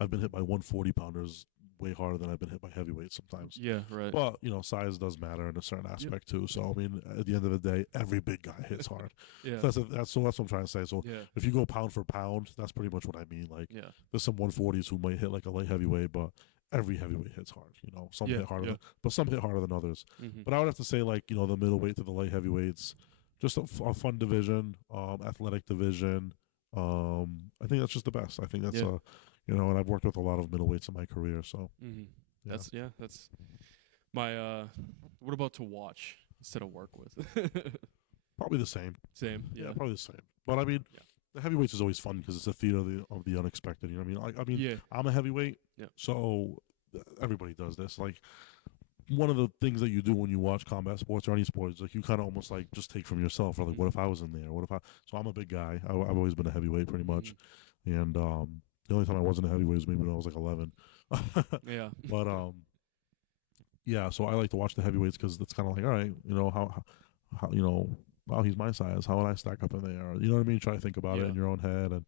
I've been hit by 140 pounders way harder than I've been hit by heavyweights sometimes. Yeah. Right. But size does matter in a certain Yep. aspect too. So I mean, at the end of the day, every big guy hits hard. Yeah. That's what I'm trying to say. So Yeah. if you go pound for pound, that's pretty much what I mean. Like Yeah. there's some 140s who might hit like a light heavyweight, but every heavyweight hits hard. Some Yeah. hit harder, Yeah. but some hit harder than others. Mhm. But I would have to say like the middleweight to the light heavyweights, just a fun division, athletic division. I think that's just the best. I think that's Yeah. and I've worked with a lot of middleweights in my career, so Mhm. yeah. That's my what about to watch instead of work with? Probably the same. Same. Yeah, Yeah. probably the same. But I mean, Yeah. the heavyweights is always fun because it's a theater of the unexpected. You know what I mean? Like, I mean, Yeah. I'm a heavyweight, Yeah. so everybody does this. Like, one of the things that you do when you watch combat sports or any sports, like you kind of almost like just take from yourself. Or like, Mhm. what if I was in there? What if I? So I'm a big guy. I've always been a heavyweight pretty much, Mhm. and the only time I wasn't a heavyweight was maybe when I was like 11. Yeah. But yeah. So I like to watch the heavyweights because it's kind of like, all right, how wow, he's my size. How would I stack up in there? You know what I mean? Try to think about it Yeah. in your own head, and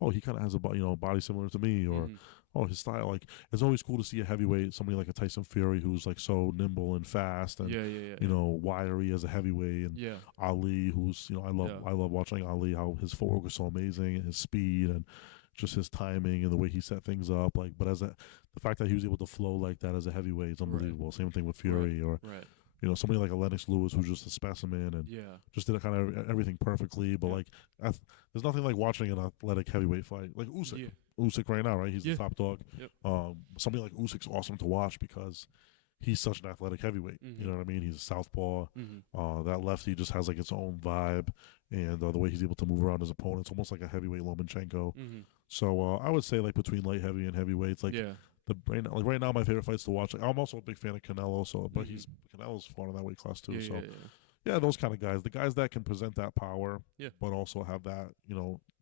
oh, he kind of has a body similar to me, or Mhm. oh, his style. Like it's always cool to see a heavyweight, somebody like a Tyson Fury, who's like so nimble and fast, and Yeah. Yeah. Yeah. Yeah. wiry as a heavyweight, and Yeah. Ali, who's Yeah. I love watching Ali, how his footwork was so amazing, and his speed, and just his timing and the way he set things up. Like, but the fact that he was able to flow like that as a heavyweight is Right. unbelievable. Same thing with Right. Fury, or Right. somebody like a Lennox Lewis, who's just a specimen and Yeah. just did kind of everything perfectly. But Yeah. like, there's nothing like watching an athletic heavyweight fight, like Usyk. Yeah. Usyk right now, right? He's Yeah. the top dog. Yep. Somebody like Usyk's awesome to watch because he's such an athletic heavyweight. Mhm. You know what I mean? He's a southpaw. Mhm. That lefty just has like its own vibe, and the way he's able to move around his opponents, almost like a heavyweight Lomachenko. Mhm. So I would say like between light heavy and heavyweights, like Yeah. right now my favorite fights to watch. Like, I'm also a big fan of Canelo, but Mhm. Canelo's fought in that weight class too. Yeah. So Yeah. Yeah. yeah, those kind of guys, the guys that can present that power, Yeah. but also have that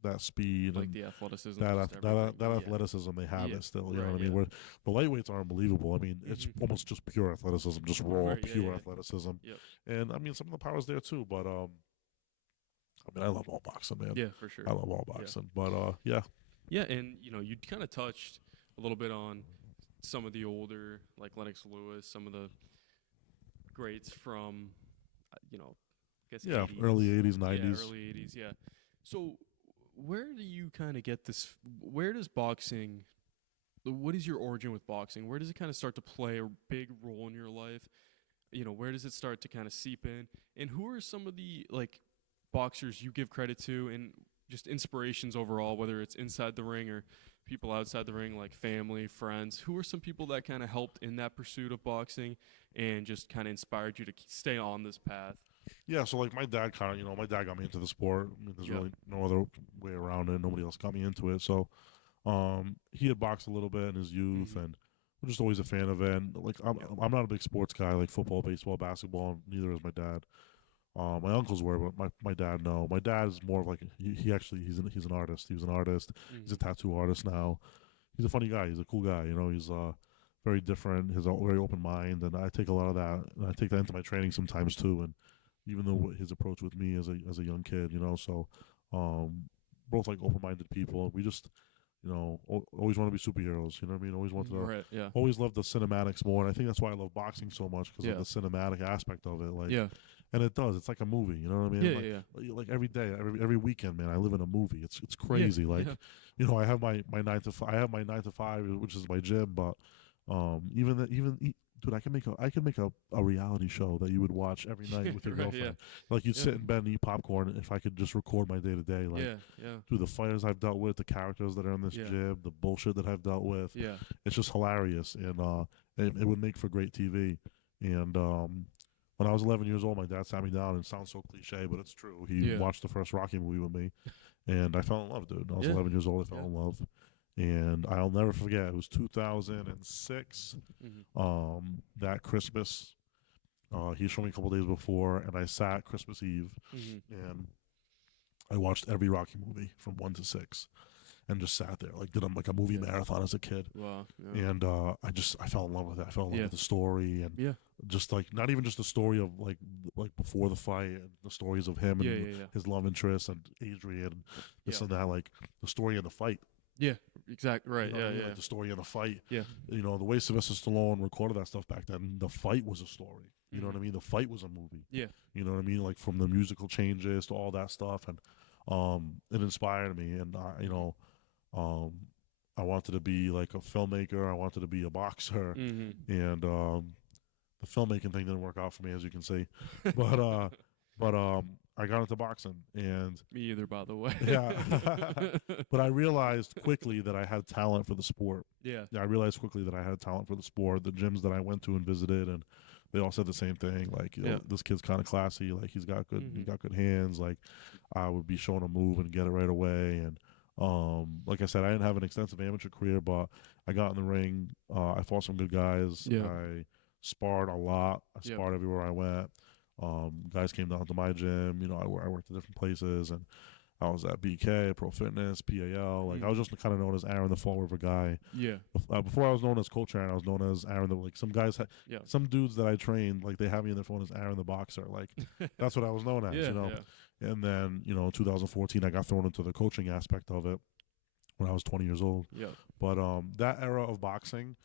that speed Like and the athleticism. that just that everything. that Yeah. athleticism they have Yeah. it still. You know Right, what I mean? yeah. Where the lightweights are unbelievable. I mean, it's Mhm. almost just pure athleticism, just raw, Right, yeah, pure yeah. athleticism. Yep. And I mean, some of the power's there too. But I mean, I love all boxing, man. Yeah, for sure. I love all boxing. But yeah, Yeah, and you kind of touched a little bit on some of the older, like Lennox Lewis, some of the greats from, I guess yeah, 80s. early '80s, Yeah, '90s. early 80s. Yeah. So, where do you kind of get this? Where does boxing? What is your origin with boxing? Where does it kind of start to play a big role in your life? where does it start to kind of seep in? And who are some of the like boxers you give credit to and just inspirations overall, whether it's inside the ring or people outside the ring, like family, friends? Who are some people that kind of helped in that pursuit of boxing and just kind of inspired you to stay on this path? Yeah, so like my dad kind of, my dad got me into the sport. I mean, there's Yeah. really no other way around it. Nobody else got me into it. So, he had boxed a little bit in his youth, Hmm. and I'm just always a fan of it. And like, Yeah. I'm not a big sports guy, like football, baseball, basketball. Neither is my dad. My uncles were, but my dad no. My dad is more of like he actually he's an artist. He was an artist. He's a Hmm. tattoo artist now. He's a funny guy. He's a cool guy. He's very different. He's a very open mind, and I take a lot of that. And I take that into my training sometimes too. And even though his approach with me as a young kid, so um, both like open minded people. We just always want to be superheroes. You know what I mean? Always wanted to. Right. Yeah. Always loved the cinematics more, and I think that's why I love boxing so much because of Yeah. the cinematic aspect of it. Like, Yeah. and it does. It's like a movie. You know what I mean? Yeah. Like, Yeah. like every day, every weekend, man, I live in a movie. It's Yeah. crazy. Like, Yeah. I have my 9 to 5. I have my 9 to 5, which is my gym. But dude, I can make a reality show that you would watch every night with your Right. Yeah. girlfriend. Like you'd Yeah. sit in bed and eat popcorn. If I could just record my day to day, like Yeah. Yeah. through the fighters I've dealt with, the characters that are in this Yeah. gym, the bullshit that I've dealt with, Yeah. it's just hilarious, and it would make for great TV. And when I was 11 years old, my dad sat me down, and it sounds so cliche, but it's true. He Yeah. watched the first Rocky movie with me, and I fell in love, dude. I was Yeah. 11 years old. I fell Yeah. in love, and I'll never forget. It was 2006. Hmm. That Christmas, he showed me a couple days before, and I sat Christmas Eve, Hmm. and I watched every Rocky movie from 1 to 6, and just sat there like did like a movie Yeah. marathon as a kid. Wow. Yeah. And I fell in love with it. I fell in love Yeah. with the story, and Yeah. just like not even just the story of like before the fight, and the stories of him Yeah. and Yeah. Yeah. his love interest and Adrian, and this Yeah. and that, like the story of the fight. Yeah. Exactly. Right. You know what Yeah. I mean? Yeah. Like the story of the fight. Yeah. The way Sylvester Stallone recorded that stuff back then, the fight was a story. You know what I mean? The fight was a movie. Yeah. You know what I mean? Like from the musical changes to all that stuff, and it inspired me, and um, I wanted to be like a filmmaker. I wanted to be a boxer, Hmm. and the filmmaking thing didn't work out for me, as you can see. But I got into boxing, and Me either, by the way. yeah, but I realized quickly that I had talent for the sport. Yeah. Yeah, I realized quickly that I had talent for the sport. The gyms that I went to and visited, and they all said the same thing. Like, Yeah. this kid's kind of classy. Like, he Mhm. got good hands. Like, I would be showing a move and get it right away. And like I said, I didn't have an extensive amateur career, but I got in the ring. I fought some good guys. Yeah. I sparred a lot. I Yeah. sparred everywhere I went. Guys came down to my gym. I worked at different places, and I was at BK, Pro Fitness, PAL. Like, I was just kind of known as Aaron, the Fall River guy. Yeah. Before I was known as Coach Aaron, I was known as Aaron. Like, some guys, Yeah. some dudes that I trained, like they have me in their phone as Aaron the Boxer. Like, that's what I was known as. Yeah. Yeah. And then in 2014, I got thrown into the coaching aspect of it when I was 20 years old. Yeah. But that era of boxing,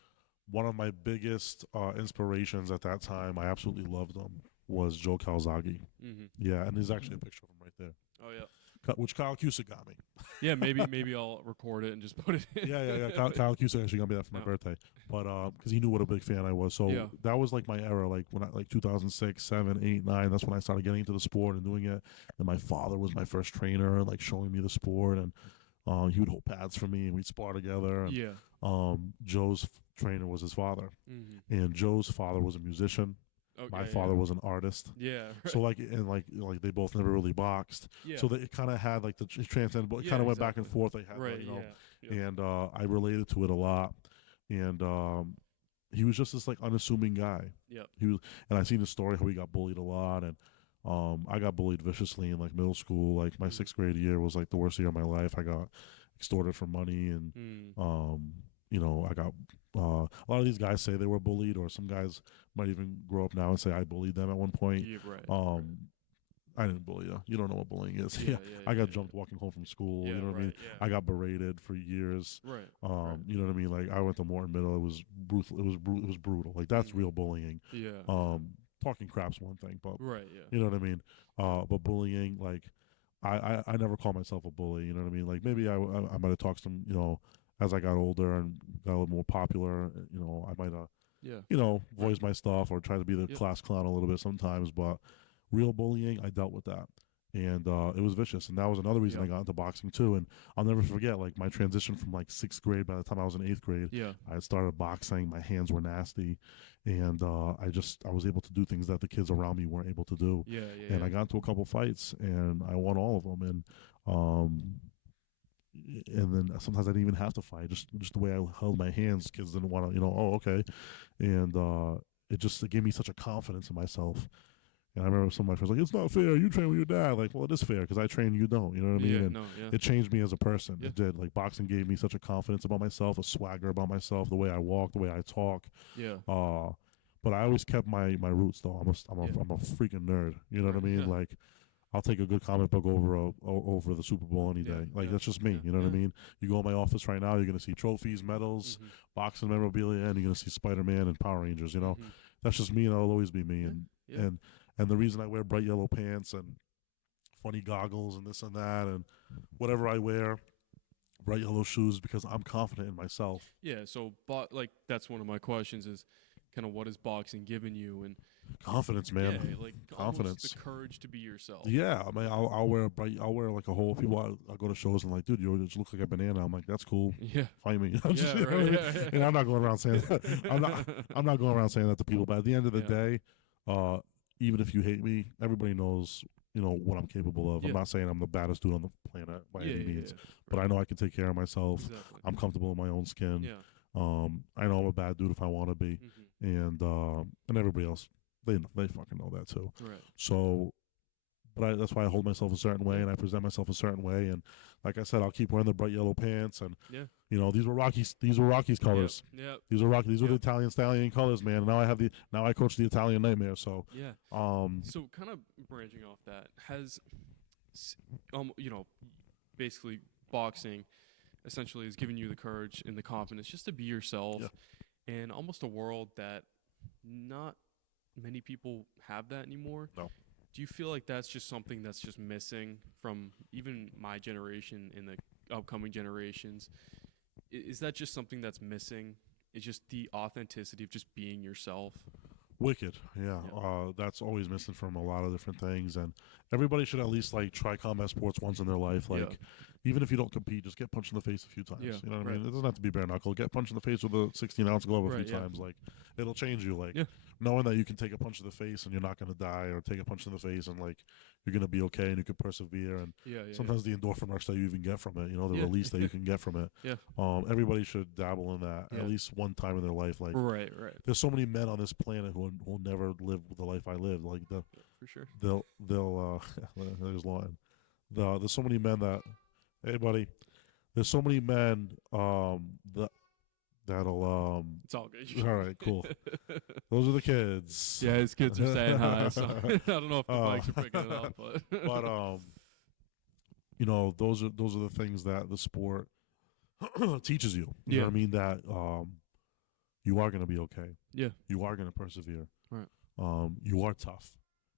one of my biggest inspirations at that time, I absolutely loved him, was Joe Calzaghe. Hmm. Yeah, and there's actually a picture of him right there, Oh yeah. which Kyle Cusick got me. Yeah. Maybe I'll record it and just put it in. Yeah. Kyle Cusick actually got me that for my Oh. birthday, but because he knew what a big fan I was. So Yeah. that was like my era, like when I 2006, 7, 8, 9. That's when I started getting into the sport and doing it. And my father was my first trainer, like showing me the sport, and he would hold pads for me, and we'd spar together. And, Yeah. Joe's trainer was his father, Hmm. and Joe's father was a musician. Okay. My father was an artist. Yeah. Right. So like they both never really boxed. Yeah. So that it kind of had like the transcended, but it Yeah, kind of went back and exactly. forth. They had Right. Yeah. and I related to it a lot. And he was just this like unassuming guy. Yep. And I seen his story how he got bullied a lot, and I got bullied viciously in like middle school. Like my 6th grade year was like the worst year of my life. I got extorted for money, and Mm. I got a lot of these guys say they were bullied, or some guys might even grow up now and say I bullied them at one point. Yeah. Right. I didn't bully you. You don't know what bullying is. Yeah. I got jumped walking home from school. Yeah. You know what I mean? Yeah. I got berated for years. Right. You know what I mean? Like, I went to Morton Middle. It was brutal. It was brutal. Like, that's real bullying. Yeah. Talking crap's one thing, but Right. Yeah. you know what I mean? But bullying, like, I never call myself a bully. You know what I mean? Like, maybe I might have talked some, as I got older and got a little more popular. I might have Yeah. voice my stuff or try to be the Yep. class clown a little bit sometimes. But real bullying, I dealt with that. And it was vicious. And that was another reason I Yep. got into boxing too. And I'll never forget, like, my transition from like sixth grade, by the time I was in eighth grade, Yeah. I had started boxing. My hands were nasty. And I was able to do things that the kids around me weren't able to do. Yeah. Yeah. And Yeah. I got into a couple fights and I won all of them. Um, and then sometimes I didn't even have to fight. Just the way I held my hands, kids didn't want to, oh, okay. And it gave me such a confidence in myself. And I remember some of my friends like, it's not fair. You train with your dad. Like, well, it is fair because I train, you don't. You know what I mean? Yeah. And No. Yeah. it changed me as a person. Yeah. It did. Like, boxing gave me such a confidence about myself, a swagger about myself, the way I walk, the way I talk. Yeah. But I always kept my roots though. I'm a freaking nerd. You know what I mean? Yeah. Like, I'll take a good comic book over the Super Bowl any Yeah, day. Like, yeah, that's just me. yeah, You know what I yeah. mean? You go in my office right now, you're gonna see trophies, medals, Mhm. boxing memorabilia, and you're gonna see Spider-Man and Power Rangers. Mhm. That's just me, and I'll always be me. Yeah, And yeah. and and the reason I wear bright yellow pants and funny goggles and this and that and whatever I wear, bright yellow shoes, because I'm confident in myself. Yeah. So, like, that's one of my questions is kind of what has boxing given you, and Confidence, man. yeah, like almost Confidence. the courage to be yourself. Yeah, I mean, I'll wear like a whole. I'll go to shows and like, dude, you just look like a banana. I'm like, that's cool. Yeah. Fight me. Yeah. Right. Yeah. And I'm not going around saying that. I'm not going around saying that to people. But at the end of the Yeah. day, even if you hate me, everybody knows what I'm capable of. Yeah. I'm not saying I'm the baddest dude on the planet by Yeah. any Yeah. means, Yeah. but I know I can take care of myself. Exactly. I'm comfortable in my own skin. Yeah. I know I'm a bad dude if I want to be, Mhm. and everybody else, they fucking know that too. Right. So, but that's why I hold myself a certain way and I present myself a certain way. And like I said, I'll keep wearing the bright yellow pants. And Yeah. these were Rockies colors. Yep. These were the Yep. Italian stallion colors, man. And now I coach the Italian Nightmare. So, Yeah. um, So, kind of branching off that, s- basically boxing essentially has given you the courage and the confidence just to be yourself, Yeah. in almost a world that not many people have that anymore. No. Do you feel like that's just something that's just missing from even my generation and the upcoming generations? Is that just something that's missing? It's just the authenticity of just being yourself. wicked. Yeah. Yeah. That's always missing from a lot of different things. And everybody should at least like try combat sports once in their life. Yeah. Like, even if you don't compete, just get punched in the face a few times. Yeah, You know what I right. mean? It doesn't have to be bare knuckle. Get punched in the face with a 16-ounce glove a Right, few yeah. times. Like, it'll change you. Like, Yeah. knowing that you can take a punch in the face and you're not going to die, or take a punch in the face and like you're going to be okay and you can persevere. And Yeah. sometimes the endorphin rush that you even get from it, the Yeah. release that you can get from it. Yeah. Everybody should dabble in that Yeah. at least one time in their life. Like, Right. there's so many men on this planet who will never live the life I live. Like, For sure. they'll there's Lauren. There's so many men that, hey buddy, there's so many men that'll It's all good. all right, cool. Those are the kids. Yeah, his kids are saying hi. So I don't know if the mics are picking it up, but But those are the things that the sport teaches you. You know Yeah. what I mean? That you are going to be okay. yeah. You are going to persevere. Right. You are tough.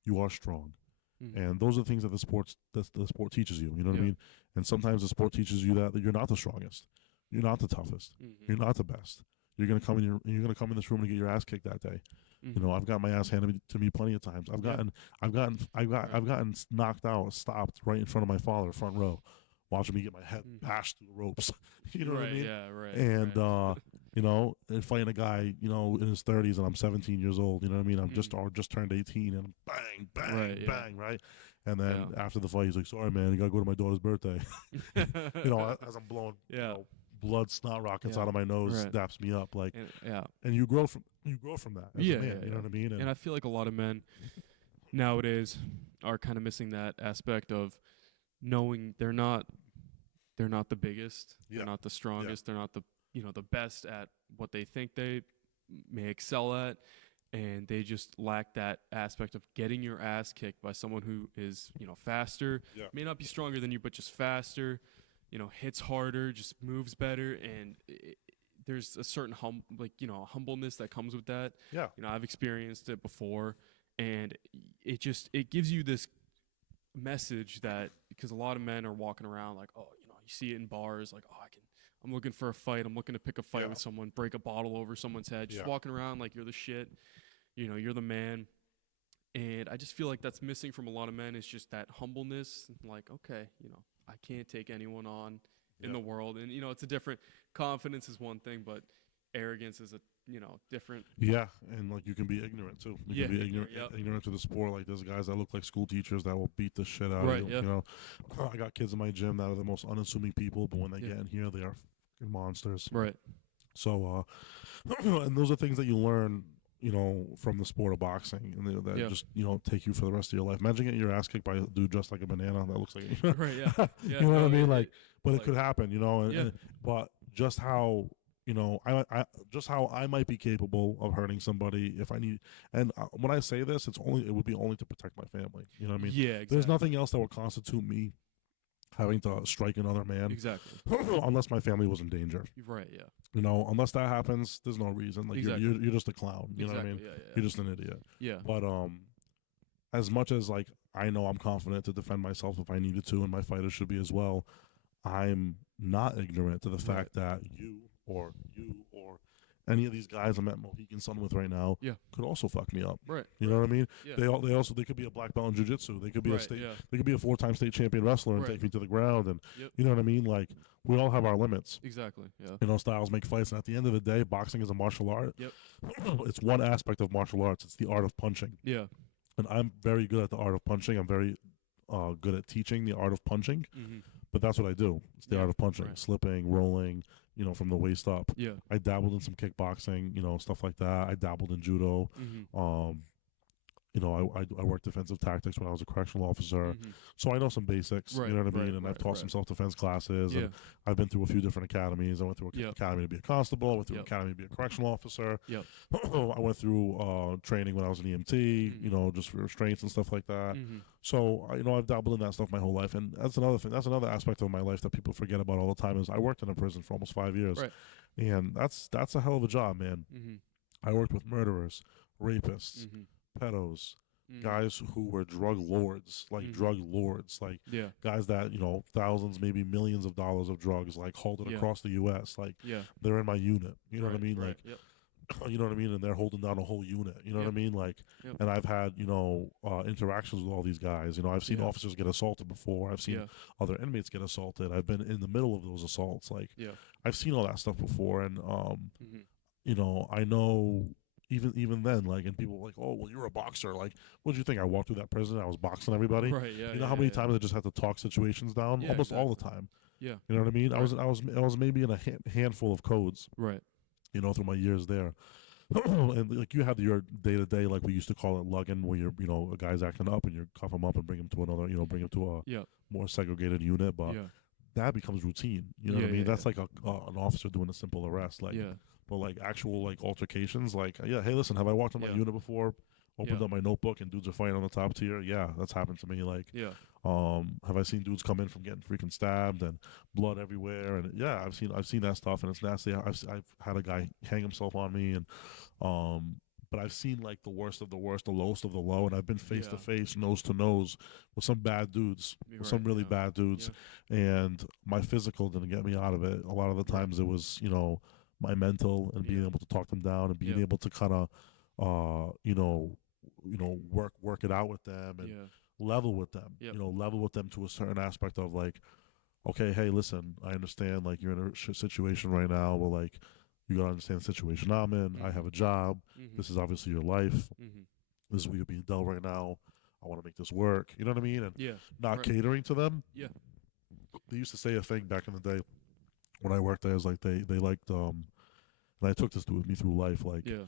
You are strong. Mhm. And those are the things that the sport teaches you. You know what I Yeah. mean? And sometimes the sport teaches you that you're not the strongest. You're not the toughest. Mhm. You're not the best. You're gonna come in this room and get your ass kicked that day. Mhm. I've got my ass handed to me plenty of times. I've Yeah. gotten knocked out, stopped right in front of my father, front row, watching me get my head Mhm. bashed through the ropes. You know right, what I mean? Yeah. Right. And right. and fighting a guy, in his 30s, and I'm 17 years old. You know what I mean? I'm just turned 18, and bang, bang, Right, yeah. bang, right? And then Yeah. after the fight, he's like, "Sorry, man, you gotta go to my daughter's birthday." As I'm blowing, Yeah. blood, snot rockets Yeah. out of my nose, Right. daps me up, like, Yeah. and you grow from that as Yeah, a man. yeah, You know yeah. what I mean? And I feel like a lot of men nowadays are kind of missing that aspect of knowing they're not the biggest, Yeah. they're not the strongest, they're not the the best at what they think they may excel at, and they just lack that aspect of getting your ass kicked by someone who is faster, Yeah. may not be stronger than you, but just faster, hits harder, just moves better, and there's a certain humbleness that comes with that. Yeah. I've experienced it before, and it gives you this message that, because a lot of men are walking around like, oh, you see it in bars like, oh, I'm looking for a fight. I'm looking to pick a fight Yeah. with someone, break a bottle over someone's head, just Yeah. walking around like you're the shit. You know, you're the man. And I just feel like that's missing from a lot of men is just that humbleness. Like, okay, you know, I can't take anyone on in Yeah. the world. And, you know, it's a different confidence is one thing, but arrogance is a, you know, different. Yeah, and like you can be ignorant too. You Yeah, can be ignorant, yep. ignorant to the sport. Like there's guys that look like school teachers that will beat the shit out Right, of you. yeah. You know, I got kids in my gym that are the most unassuming people, but when they Yeah. get in here, they are fucking monsters. Right. So, and those are things that you learn, you know, from the sport of boxing, and that Yeah. just take you for the rest of your life. Imagine getting your ass kicked by a dude dressed like a banana that looks like Right, yeah. Yeah, you know what I mean? it- Like, but like- it could happen, you know. Yeah. But just how I just how I might be capable of hurting somebody if I need. And when I say this, it would be only to protect my family. You know what I mean? Yeah, exactly. There's nothing else that would constitute me having to strike another man, Exactly. unless my family was in danger. Right, yeah. You know, unless that happens, there's no reason. Like Exactly. you're just a clown. You know what I Exactly, mean? yeah, yeah. You're just an idiot. Yeah. But as much as like I know I'm confident to defend myself if I needed to, and my fighters should be as well, I'm not ignorant to the Right. fact that you or any of these guys I'm at Mohegan Sun with right now Yeah. could also fuck me up. Right. You know what I mean? Yeah. They could be a black belt in jiu-jitsu. They could be Right, a state. yeah. They could be a 4-time state champion wrestler and Right. take me to the ground. And Yep. you know what I mean? Like we all have our limits. Exactly. Yeah. You know, styles make fights, and at the end of the day, boxing is a martial art. Yep. It's one aspect of martial arts. It's the art of punching, Yeah. and I'm very good at the art of punching. I'm very good at teaching the art of punching. Mm-hmm. But that's what I do. It's the Yeah, art of punching, right. slipping, rolling, you know, from the waist up. Yeah. I dabbled in some kickboxing, you know, stuff like that. I dabbled in judo. Mm-hmm. You know, I worked defensive tactics when I was a correctional officer. Mm-hmm. So I know some basics, Right, you know what I mean? right, And I've right, taught right. some self-defense classes. Yeah. And I've been through a few different academies. I went through an Yep. academy to be a constable. I went through Yep. an academy to be a correctional officer. Yep. I went through training when I was an EMT, Mhm. you know, just for restraints and stuff like that. Mm-hmm. So, you know, I've dabbled in that stuff my whole life. And that's another thing. That's another aspect of my life that people forget about all the time is I worked in a prison for almost 5 years. Right. And that's a hell of a job, man. Mm-hmm. I worked with murderers, rapists, Mm-hmm. pedos, Mm-hmm. guys who were drug lords, like Mhm. drug lords, like Yeah. guys that, you know, thousands, maybe millions of dollars of drugs, like hauled it Yeah. across the U.S. Like Yeah. they're in my unit. You know what I Right, mean? right. Like, Yep. you know what I mean? And they're holding down a whole unit. You know what I Yep. mean? Like, Yep. and I've had, you know, interactions with all these guys. You know, I've seen Yeah. officers get assaulted before. I've seen Yeah. other inmates get assaulted. I've been in the middle of those assaults. Like, Yeah. I've seen all that stuff before. And, Mm-hmm. you know, I know even then, like, and people were like, oh, well, you're a boxer. Like, what did you think? I walked through that prison, I was boxing everybody. Right. Yeah. You know yeah, how many yeah. times I just had to talk situations down? Yeah, Almost all the exactly. time. Yeah. You know what I mean? Right. I was maybe in a handful of codes, Right. you know, through my years there. And like you have your day to day, like we used to call it lugging, where you're, you know, a guy's acting up and you cuff him up and bring him to another, you know, bring him to a Yeah. more segregated unit. But Yeah. that becomes routine. You know what Yeah, I mean? yeah, That's yeah. like an officer doing a simple arrest. Like, Yeah. but like actual like altercations, like, yeah, hey, listen, have I walked in my Yeah. unit before? Opened Yeah. up my notebook and dudes are fighting on the top tier. Yeah, that's happened to me. Like, Yeah. have I seen dudes come in from getting freaking stabbed and blood everywhere? And yeah, I've seen that stuff, and it's nasty. I've had a guy hang himself on me, and but I've seen like the worst of the worst, the lowest of the low, and I've been face to Yeah. face, nose to nose with some bad dudes, You're with some right, really yeah. bad dudes, and my physical didn't get me out of it. A lot of the times it was, you know, my mental and being Yeah. able to talk them down and being Yeah. able to kind of, you know, work it out with them and Yeah. level with them. Yep. You know, level with them to a certain aspect of like, okay, hey, listen, I understand like you're in a situation right now, but like you gotta understand the situation I'm in. I Mhm. have a job. Mm-hmm. This is obviously your life. Mm-hmm. This is what you're being dealt right now. I want to make this work. You know what I mean? And Yeah. not Right. catering to them. Yeah. They used to say a thing back in the day when I worked there. Is like they liked and I took this with me through life. Like Yeah.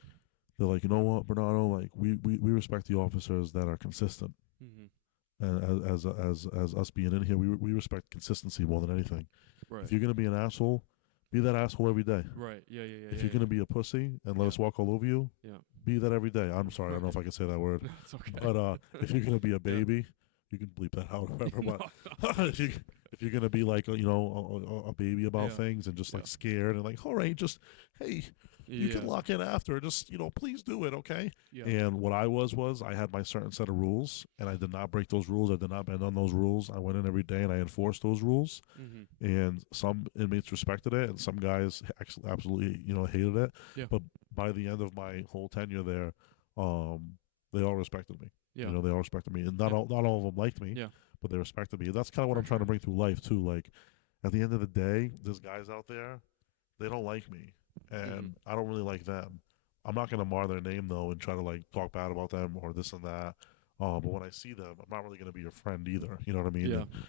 they're like, you know what, Bernardo? Like we respect the officers that are consistent. Mm-hmm. And as us being in here, we respect consistency more than anything. Right. If you're gonna be an asshole, be that asshole every day. Right. Yeah. Yeah. Yeah. If you're gonna be a pussy and let Yeah. us walk all over you, Yeah. be that every day. I'm sorry, I don't know if I can say that word, It's okay. but if you're gonna be a baby, you can bleep that out or whatever. No, But if you're gonna be like, you know, a baby about Yeah. things and just like Yeah. scared and like, all right, just hey, You can Yeah. lock in after. Just, please do it, okay? Yeah. And what I was I had my certain set of rules, and I did not break those rules. I did not bend on those rules. I went in every day and I enforced those rules. Mm-hmm. And some inmates respected it, and some guys actually absolutely, hated it. Yeah. But by the end of my whole tenure there, they all respected me. Yeah. They all respected me, and Yeah. not all of them liked me, Yeah. but they respected me. That's kind of what For I'm trying to sure. bring through life too. Like at the end of the day, there's guys out there, they don't like me, Mm-hmm. and I don't really like them. I'm not gonna mar their name though and try to like talk bad about them or this and that. But when I see them, I'm not really gonna be your friend either. You know what I mean? Yeah. And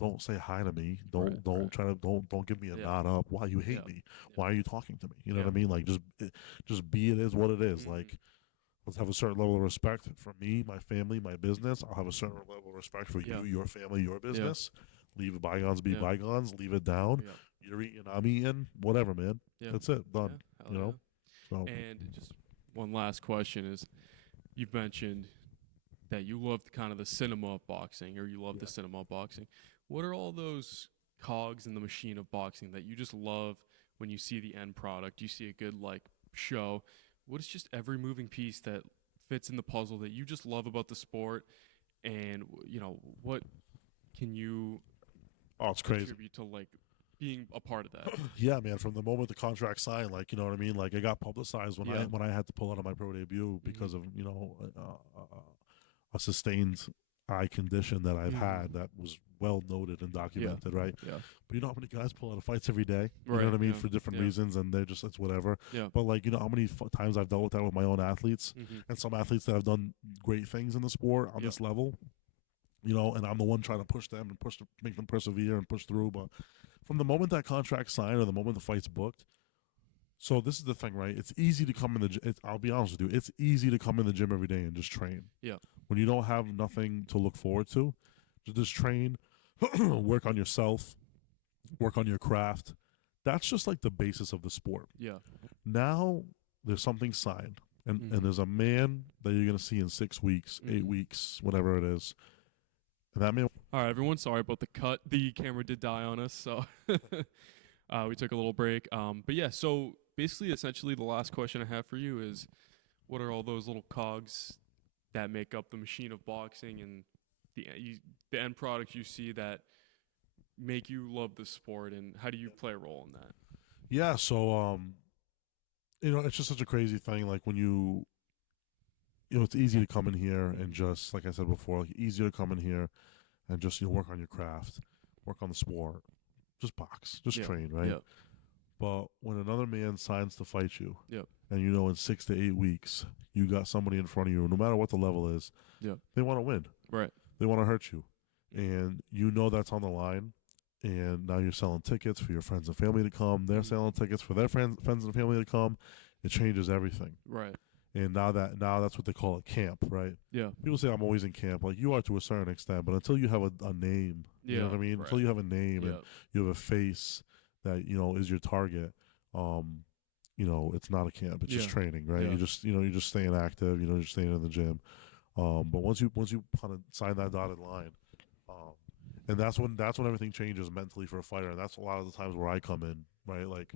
don't say hi to me. Right. Don't Right. try to don't give me a Yeah. nod up. Why you hate Yeah. me? Yeah. Why are you talking to me? You know Yeah. what I mean? Like just be it is what it is. Mm-hmm. Like let's have a certain level of respect for me, my family, my business. I'll have a certain level of respect for Yeah. you, your family, your Yeah. business. Leave bygones be Yeah. bygones. Leave it down. Yeah. You're eating, I'm eating. Whatever, man. Yeah. That's it. Yeah. Done. Hell You yeah. know. So And just one last question is, you've mentioned that you loved kind of the cinema of boxing, or you love the yeah. cinema of boxing. What are all those cogs in the machine of boxing that you just love when you see the end product? You see a good like show. What is just every moving piece that fits in the puzzle that you just love about the sport? And what can you Oh, it's crazy. contribute to like being a part of that? Yeah, man. From the moment the contract signed, like you know what I mean. Like it got publicized when Yeah. I had to pull out of my pro debut because of a sustained eye condition that I've had that was well noted and documented, right? Yeah. But you know how many guys pull out of fights every day? You Right, know what I mean? yeah, For different yeah. reasons, and they're just, it's whatever. Yeah. But like, you know how many times I've dealt with that with my own athletes, Mm-hmm. and some athletes that have done great things in the sport on Yep. this level, and I'm the one trying to push them and make them persevere and push through. But from the moment that contract signed or the moment the fight's booked, so this is the thing, right? It's easy to come in the gym. I'll be honest with you. It's easy to come in the gym every day and just train. Yeah. When you don't have nothing to look forward to, just train, work on yourself, work on your craft. That's just like the basis of the sport. Yeah. Now there's something signed, and Mhm. and there's a man that you're gonna see in 6 weeks, 8 Mhm. weeks, whatever it is, and that man. All right, everyone. Sorry about the cut. The camera did die on us, so we took a little break. But yeah, so basically, essentially, the last question I have for you is, what are all those little cogs that make up the machine of boxing, and the end product you see that make you love the sport, and how do you play a role in that? Yeah, so it's just such a crazy thing. Like when it's easy to come in here and just, like I said before, like easier to come in here and just work on your craft, work on the sport, just box, just Yeah. train, right? Yeah. But when another man signs to fight you, Yep. and in 6 to 8 weeks you got somebody in front of you, no matter what the level is, Yep. they want to win, Right. they want to hurt you, and that's on the line. And now you're selling tickets for your friends and family to come. They're Mhm. selling tickets for their friends and family to come. It changes everything. Right. And now that's what they call it, camp, right? Yeah. People say I'm always in camp. Like you are to a certain extent, but until you have a name, you know what I mean? Right. Until you have a name and Yeah. you have a face that is your target, it's not a camp. It's just Yeah. training, right? Yeah. You're just staying active. You're just staying in the gym. But once you kind of sign that dotted line, and that's when everything changes mentally for a fighter. And that's a lot of the times where I come in, right? Like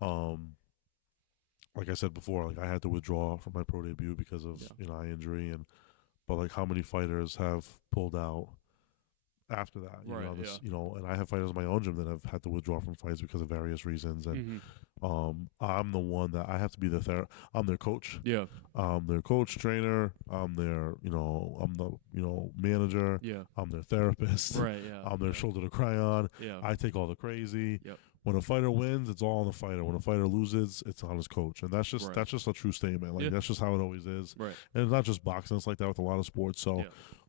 I said before, like I had to withdraw from my pro debut because of eye injury, but like how many fighters have pulled out after that? Right, And I have fighters in my own gym that have had to withdraw from fights because of various reasons, and Mhm. I'm the one that I have to be I'm their coach. Yeah. I'm their coach, trainer. I'm their, I'm the, manager. Yeah. I'm their therapist. Right. Yeah. I'm their shoulder to cry on. Yeah. I take all the crazy. Yep. When a fighter wins, it's all on the fighter. When a fighter loses, it's on his coach, and that's Right. just a true statement. Like Yeah. that's just how it always is. Right. And it's not just boxing; it's like that with a lot of sports. So, Yeah.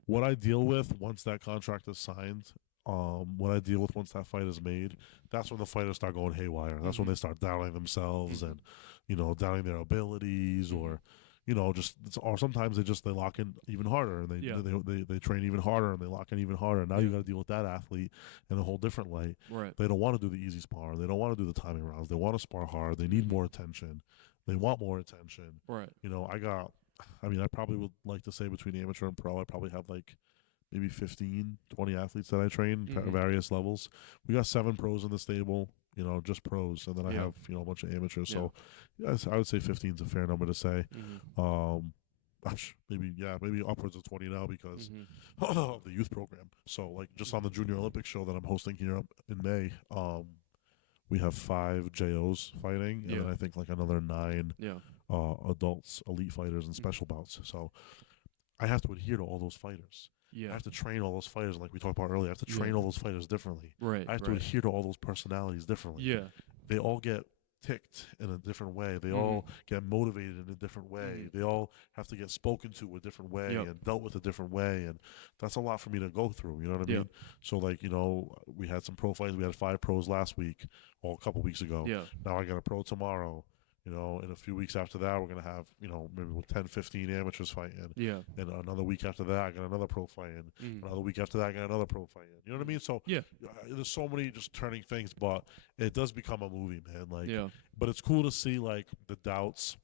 what I deal with once that contract is signed, what I deal with once that fight is made, that's when the fighters start going haywire. That's when Mhm. they start doubting themselves Mhm. and doubting their abilities, or or sometimes they lock in even harder, and Yeah. they train even harder, and they lock in even harder. And now you got to deal with that athlete in a whole different light. Right. They don't want to do the easy spar. They don't want to do the timing rounds. They want to spar hard. They need Mhm. more attention. They want more attention. Right. I probably would like to say between amateur and pro, I probably have like maybe 15, 20 athletes that I train at Mhm. various levels. We got 7 pros in the stable. just pros, and then I Yeah. have a bunch of amateurs. Yeah. So yes, I would say 15 is a fair number to say. Mm-hmm. Maybe upwards of 20 now because Mm-hmm. of the youth program. So like just on the Junior Olympic show that I'm hosting here in May, we have 5 JOs fighting, and then Yeah. I think like another 9 Yeah. adults, elite fighters, and Mm-hmm. special bouts. So I have to adhere to all those fighters. I Yeah. have to train all those fighters, and like we talked about earlier. I have to Yeah. train all those fighters differently. Right. I have to Right. adhere to all those personalities differently. Yeah. They all get ticked in a different way. They Mm-hmm. all get motivated in a different way. Mm-hmm. They all have to get spoken to a different way Yep. and dealt with a different way. And that's a lot for me to go through. You know what I Yep. mean? So like, we had some pro fights. We had 5 pros last week, or a couple weeks ago. Yeah. Now I got a pro tomorrow. In a few weeks after that, we're going to have, maybe 10, 15 amateurs fighting. Yeah. And another week after that, I got another pro fighting. Mm-hmm. Another week after that, I got another pro fighting. You know what I mean? So Yeah. there's so many just turning things, but it does become a movie, man. Like, Yeah. but it's cool to see like the doubts,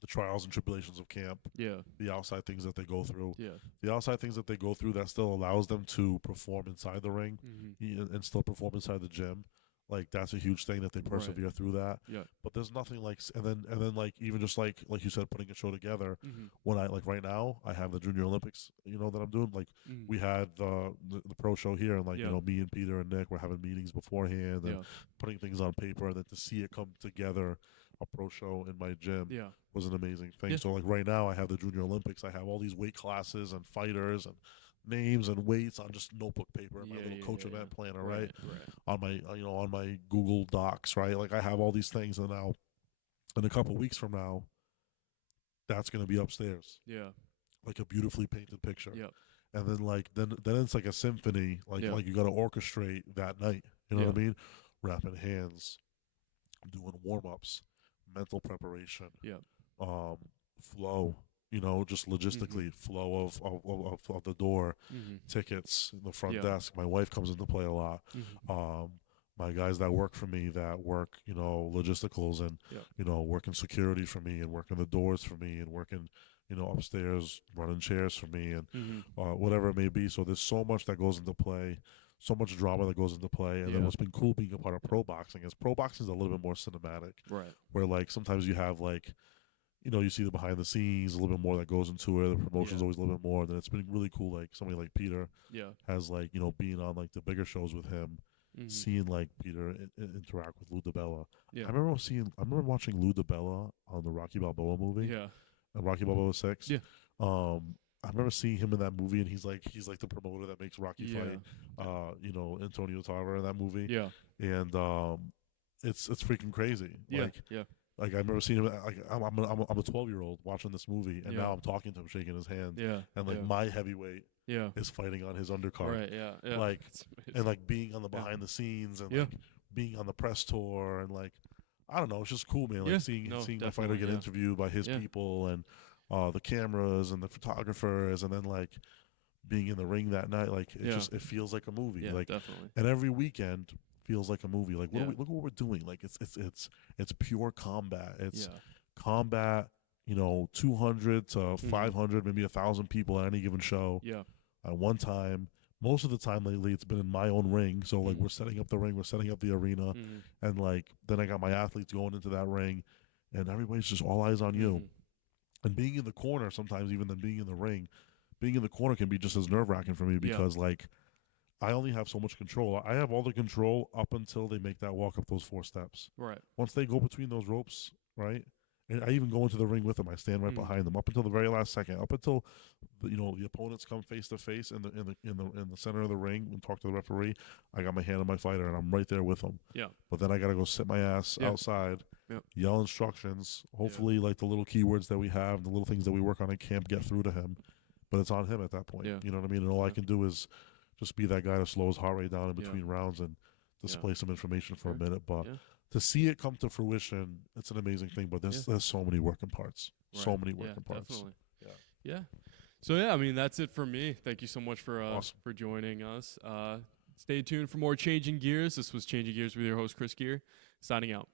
the trials and tribulations of camp, Yeah. the outside things that they go through, Yeah. the outside things that they go through that still allows them to perform inside the ring and still perform inside the gym. Like that's a huge thing that they persevere through that. Yeah. But there's nothing like, and then like even just like you said, putting a show together. Mm-hmm. When I like right now, I have the Junior Olympics, that I'm doing. Like Mm-hmm. we had the pro show here, and like Yeah. me and Peter and Nick were having meetings beforehand and Yeah. putting things on paper, and then to see it come together, a pro show in my gym Yeah. was an amazing thing. Yeah. So like right now, I have the Junior Olympics. I have all these weight classes and fighters and names and weights on just notebook paper and my little coach event planner, right? On my on my Google Docs, right? Like I have all these things, and now in a couple weeks from now, that's going to be upstairs, Yeah. like a beautifully painted picture. Yep. And then it's like a symphony, like Yeah. like you got to orchestrate that night. You know what I Yeah. mean? Wrapping hands, doing warm ups, mental preparation, Yep. flow. Just logistically, flow of the door, Mm-hmm. tickets, the front Yeah. desk. My wife comes into play a lot. Mm-hmm. My guys that work for me, that work, logisticals and, Yep. Working security for me and working the doors for me and working, upstairs, running chairs for me and Mm-hmm. whatever it may be. So there's so much that goes into play, so much drama that goes into play. And then Yeah. what's been cool being a part of pro boxing is pro boxing is a little bit more cinematic, Right. where like sometimes you have like, you see the behind the scenes, a little bit more that goes into it. The promotion's Yeah. always a little bit more. Then it's been really cool. Like somebody like Peter Yeah. has like, being on like the bigger shows with him, Mm-hmm. seeing like Peter interact with Lou DiBella. Yeah. I remember watching Lou DiBella on the Rocky Balboa movie, Yeah. Rocky Balboa 6. Yeah. I remember seeing him in that movie, and he's like the promoter that makes Rocky Yeah. fight, Antonio Tarver in that movie, Yeah. and it's freaking crazy. Yeah. Like, Yeah. like I remember seeing him. Like I'm a 12-year-old watching this movie, and Yeah. now I'm talking to him, shaking his hand, Yeah. and like yeah. my heavyweight Yeah. is fighting on his undercard, Right. Yeah. Yeah. like, It's amazing. and like being on the Yeah. behind the scenes and Yeah. like being on the press tour and like I don't know, it's just cool, man. Like Yeah. seeing No, the fighter definitely, get yeah. interviewed by his Yeah. people and the cameras and the photographers, and then like being in the ring that night, like Yeah. it feels like a movie. Yeah. Like, Definitely. and every weekend feels like a movie. Like Yeah. look what we're doing. Like it's pure combat. It's Yeah. combat. 200 to 500, maybe 1,000 people at any given show Yeah. at one time. Most of the time lately, it's been in my own ring. So like we're setting up the ring, we're setting up the arena, Mm-hmm. and like then I got my athletes going into that ring, and everybody's just all eyes on you. And being in the corner, sometimes even than being in the ring, being in the corner can be just as nerve wracking for me because like I only have so much control. I have all the control up until they make that walk up those 4 steps. Right. Once they go between those ropes, right? And I even go into the ring with them. I stand right behind them up until the very last second. Up until the opponents come face to face in the center of the ring and talk to the referee. I got my hand on my fighter and I'm right there with them. Yeah. But then I gotta go sit my ass outside, Yep. yell instructions. Hopefully, like the little keywords that we have, the little things that we work on in camp, get through to him. But it's on him at that point. Yeah. You know what I mean? And all I can do is just be that guy to slow his heart rate down in Yeah. between rounds and display some information for a Sure. minute. But Yeah. to see it come to fruition, it's an amazing thing. But there's so many working parts. So Right. many working Yeah, parts. Definitely. Yeah. Yeah. So yeah, I mean that's it for me. Thank you so much for Awesome. for joining us. Stay tuned for more Changing Gears. This was Changing Gears with your host Chris Gear, signing out.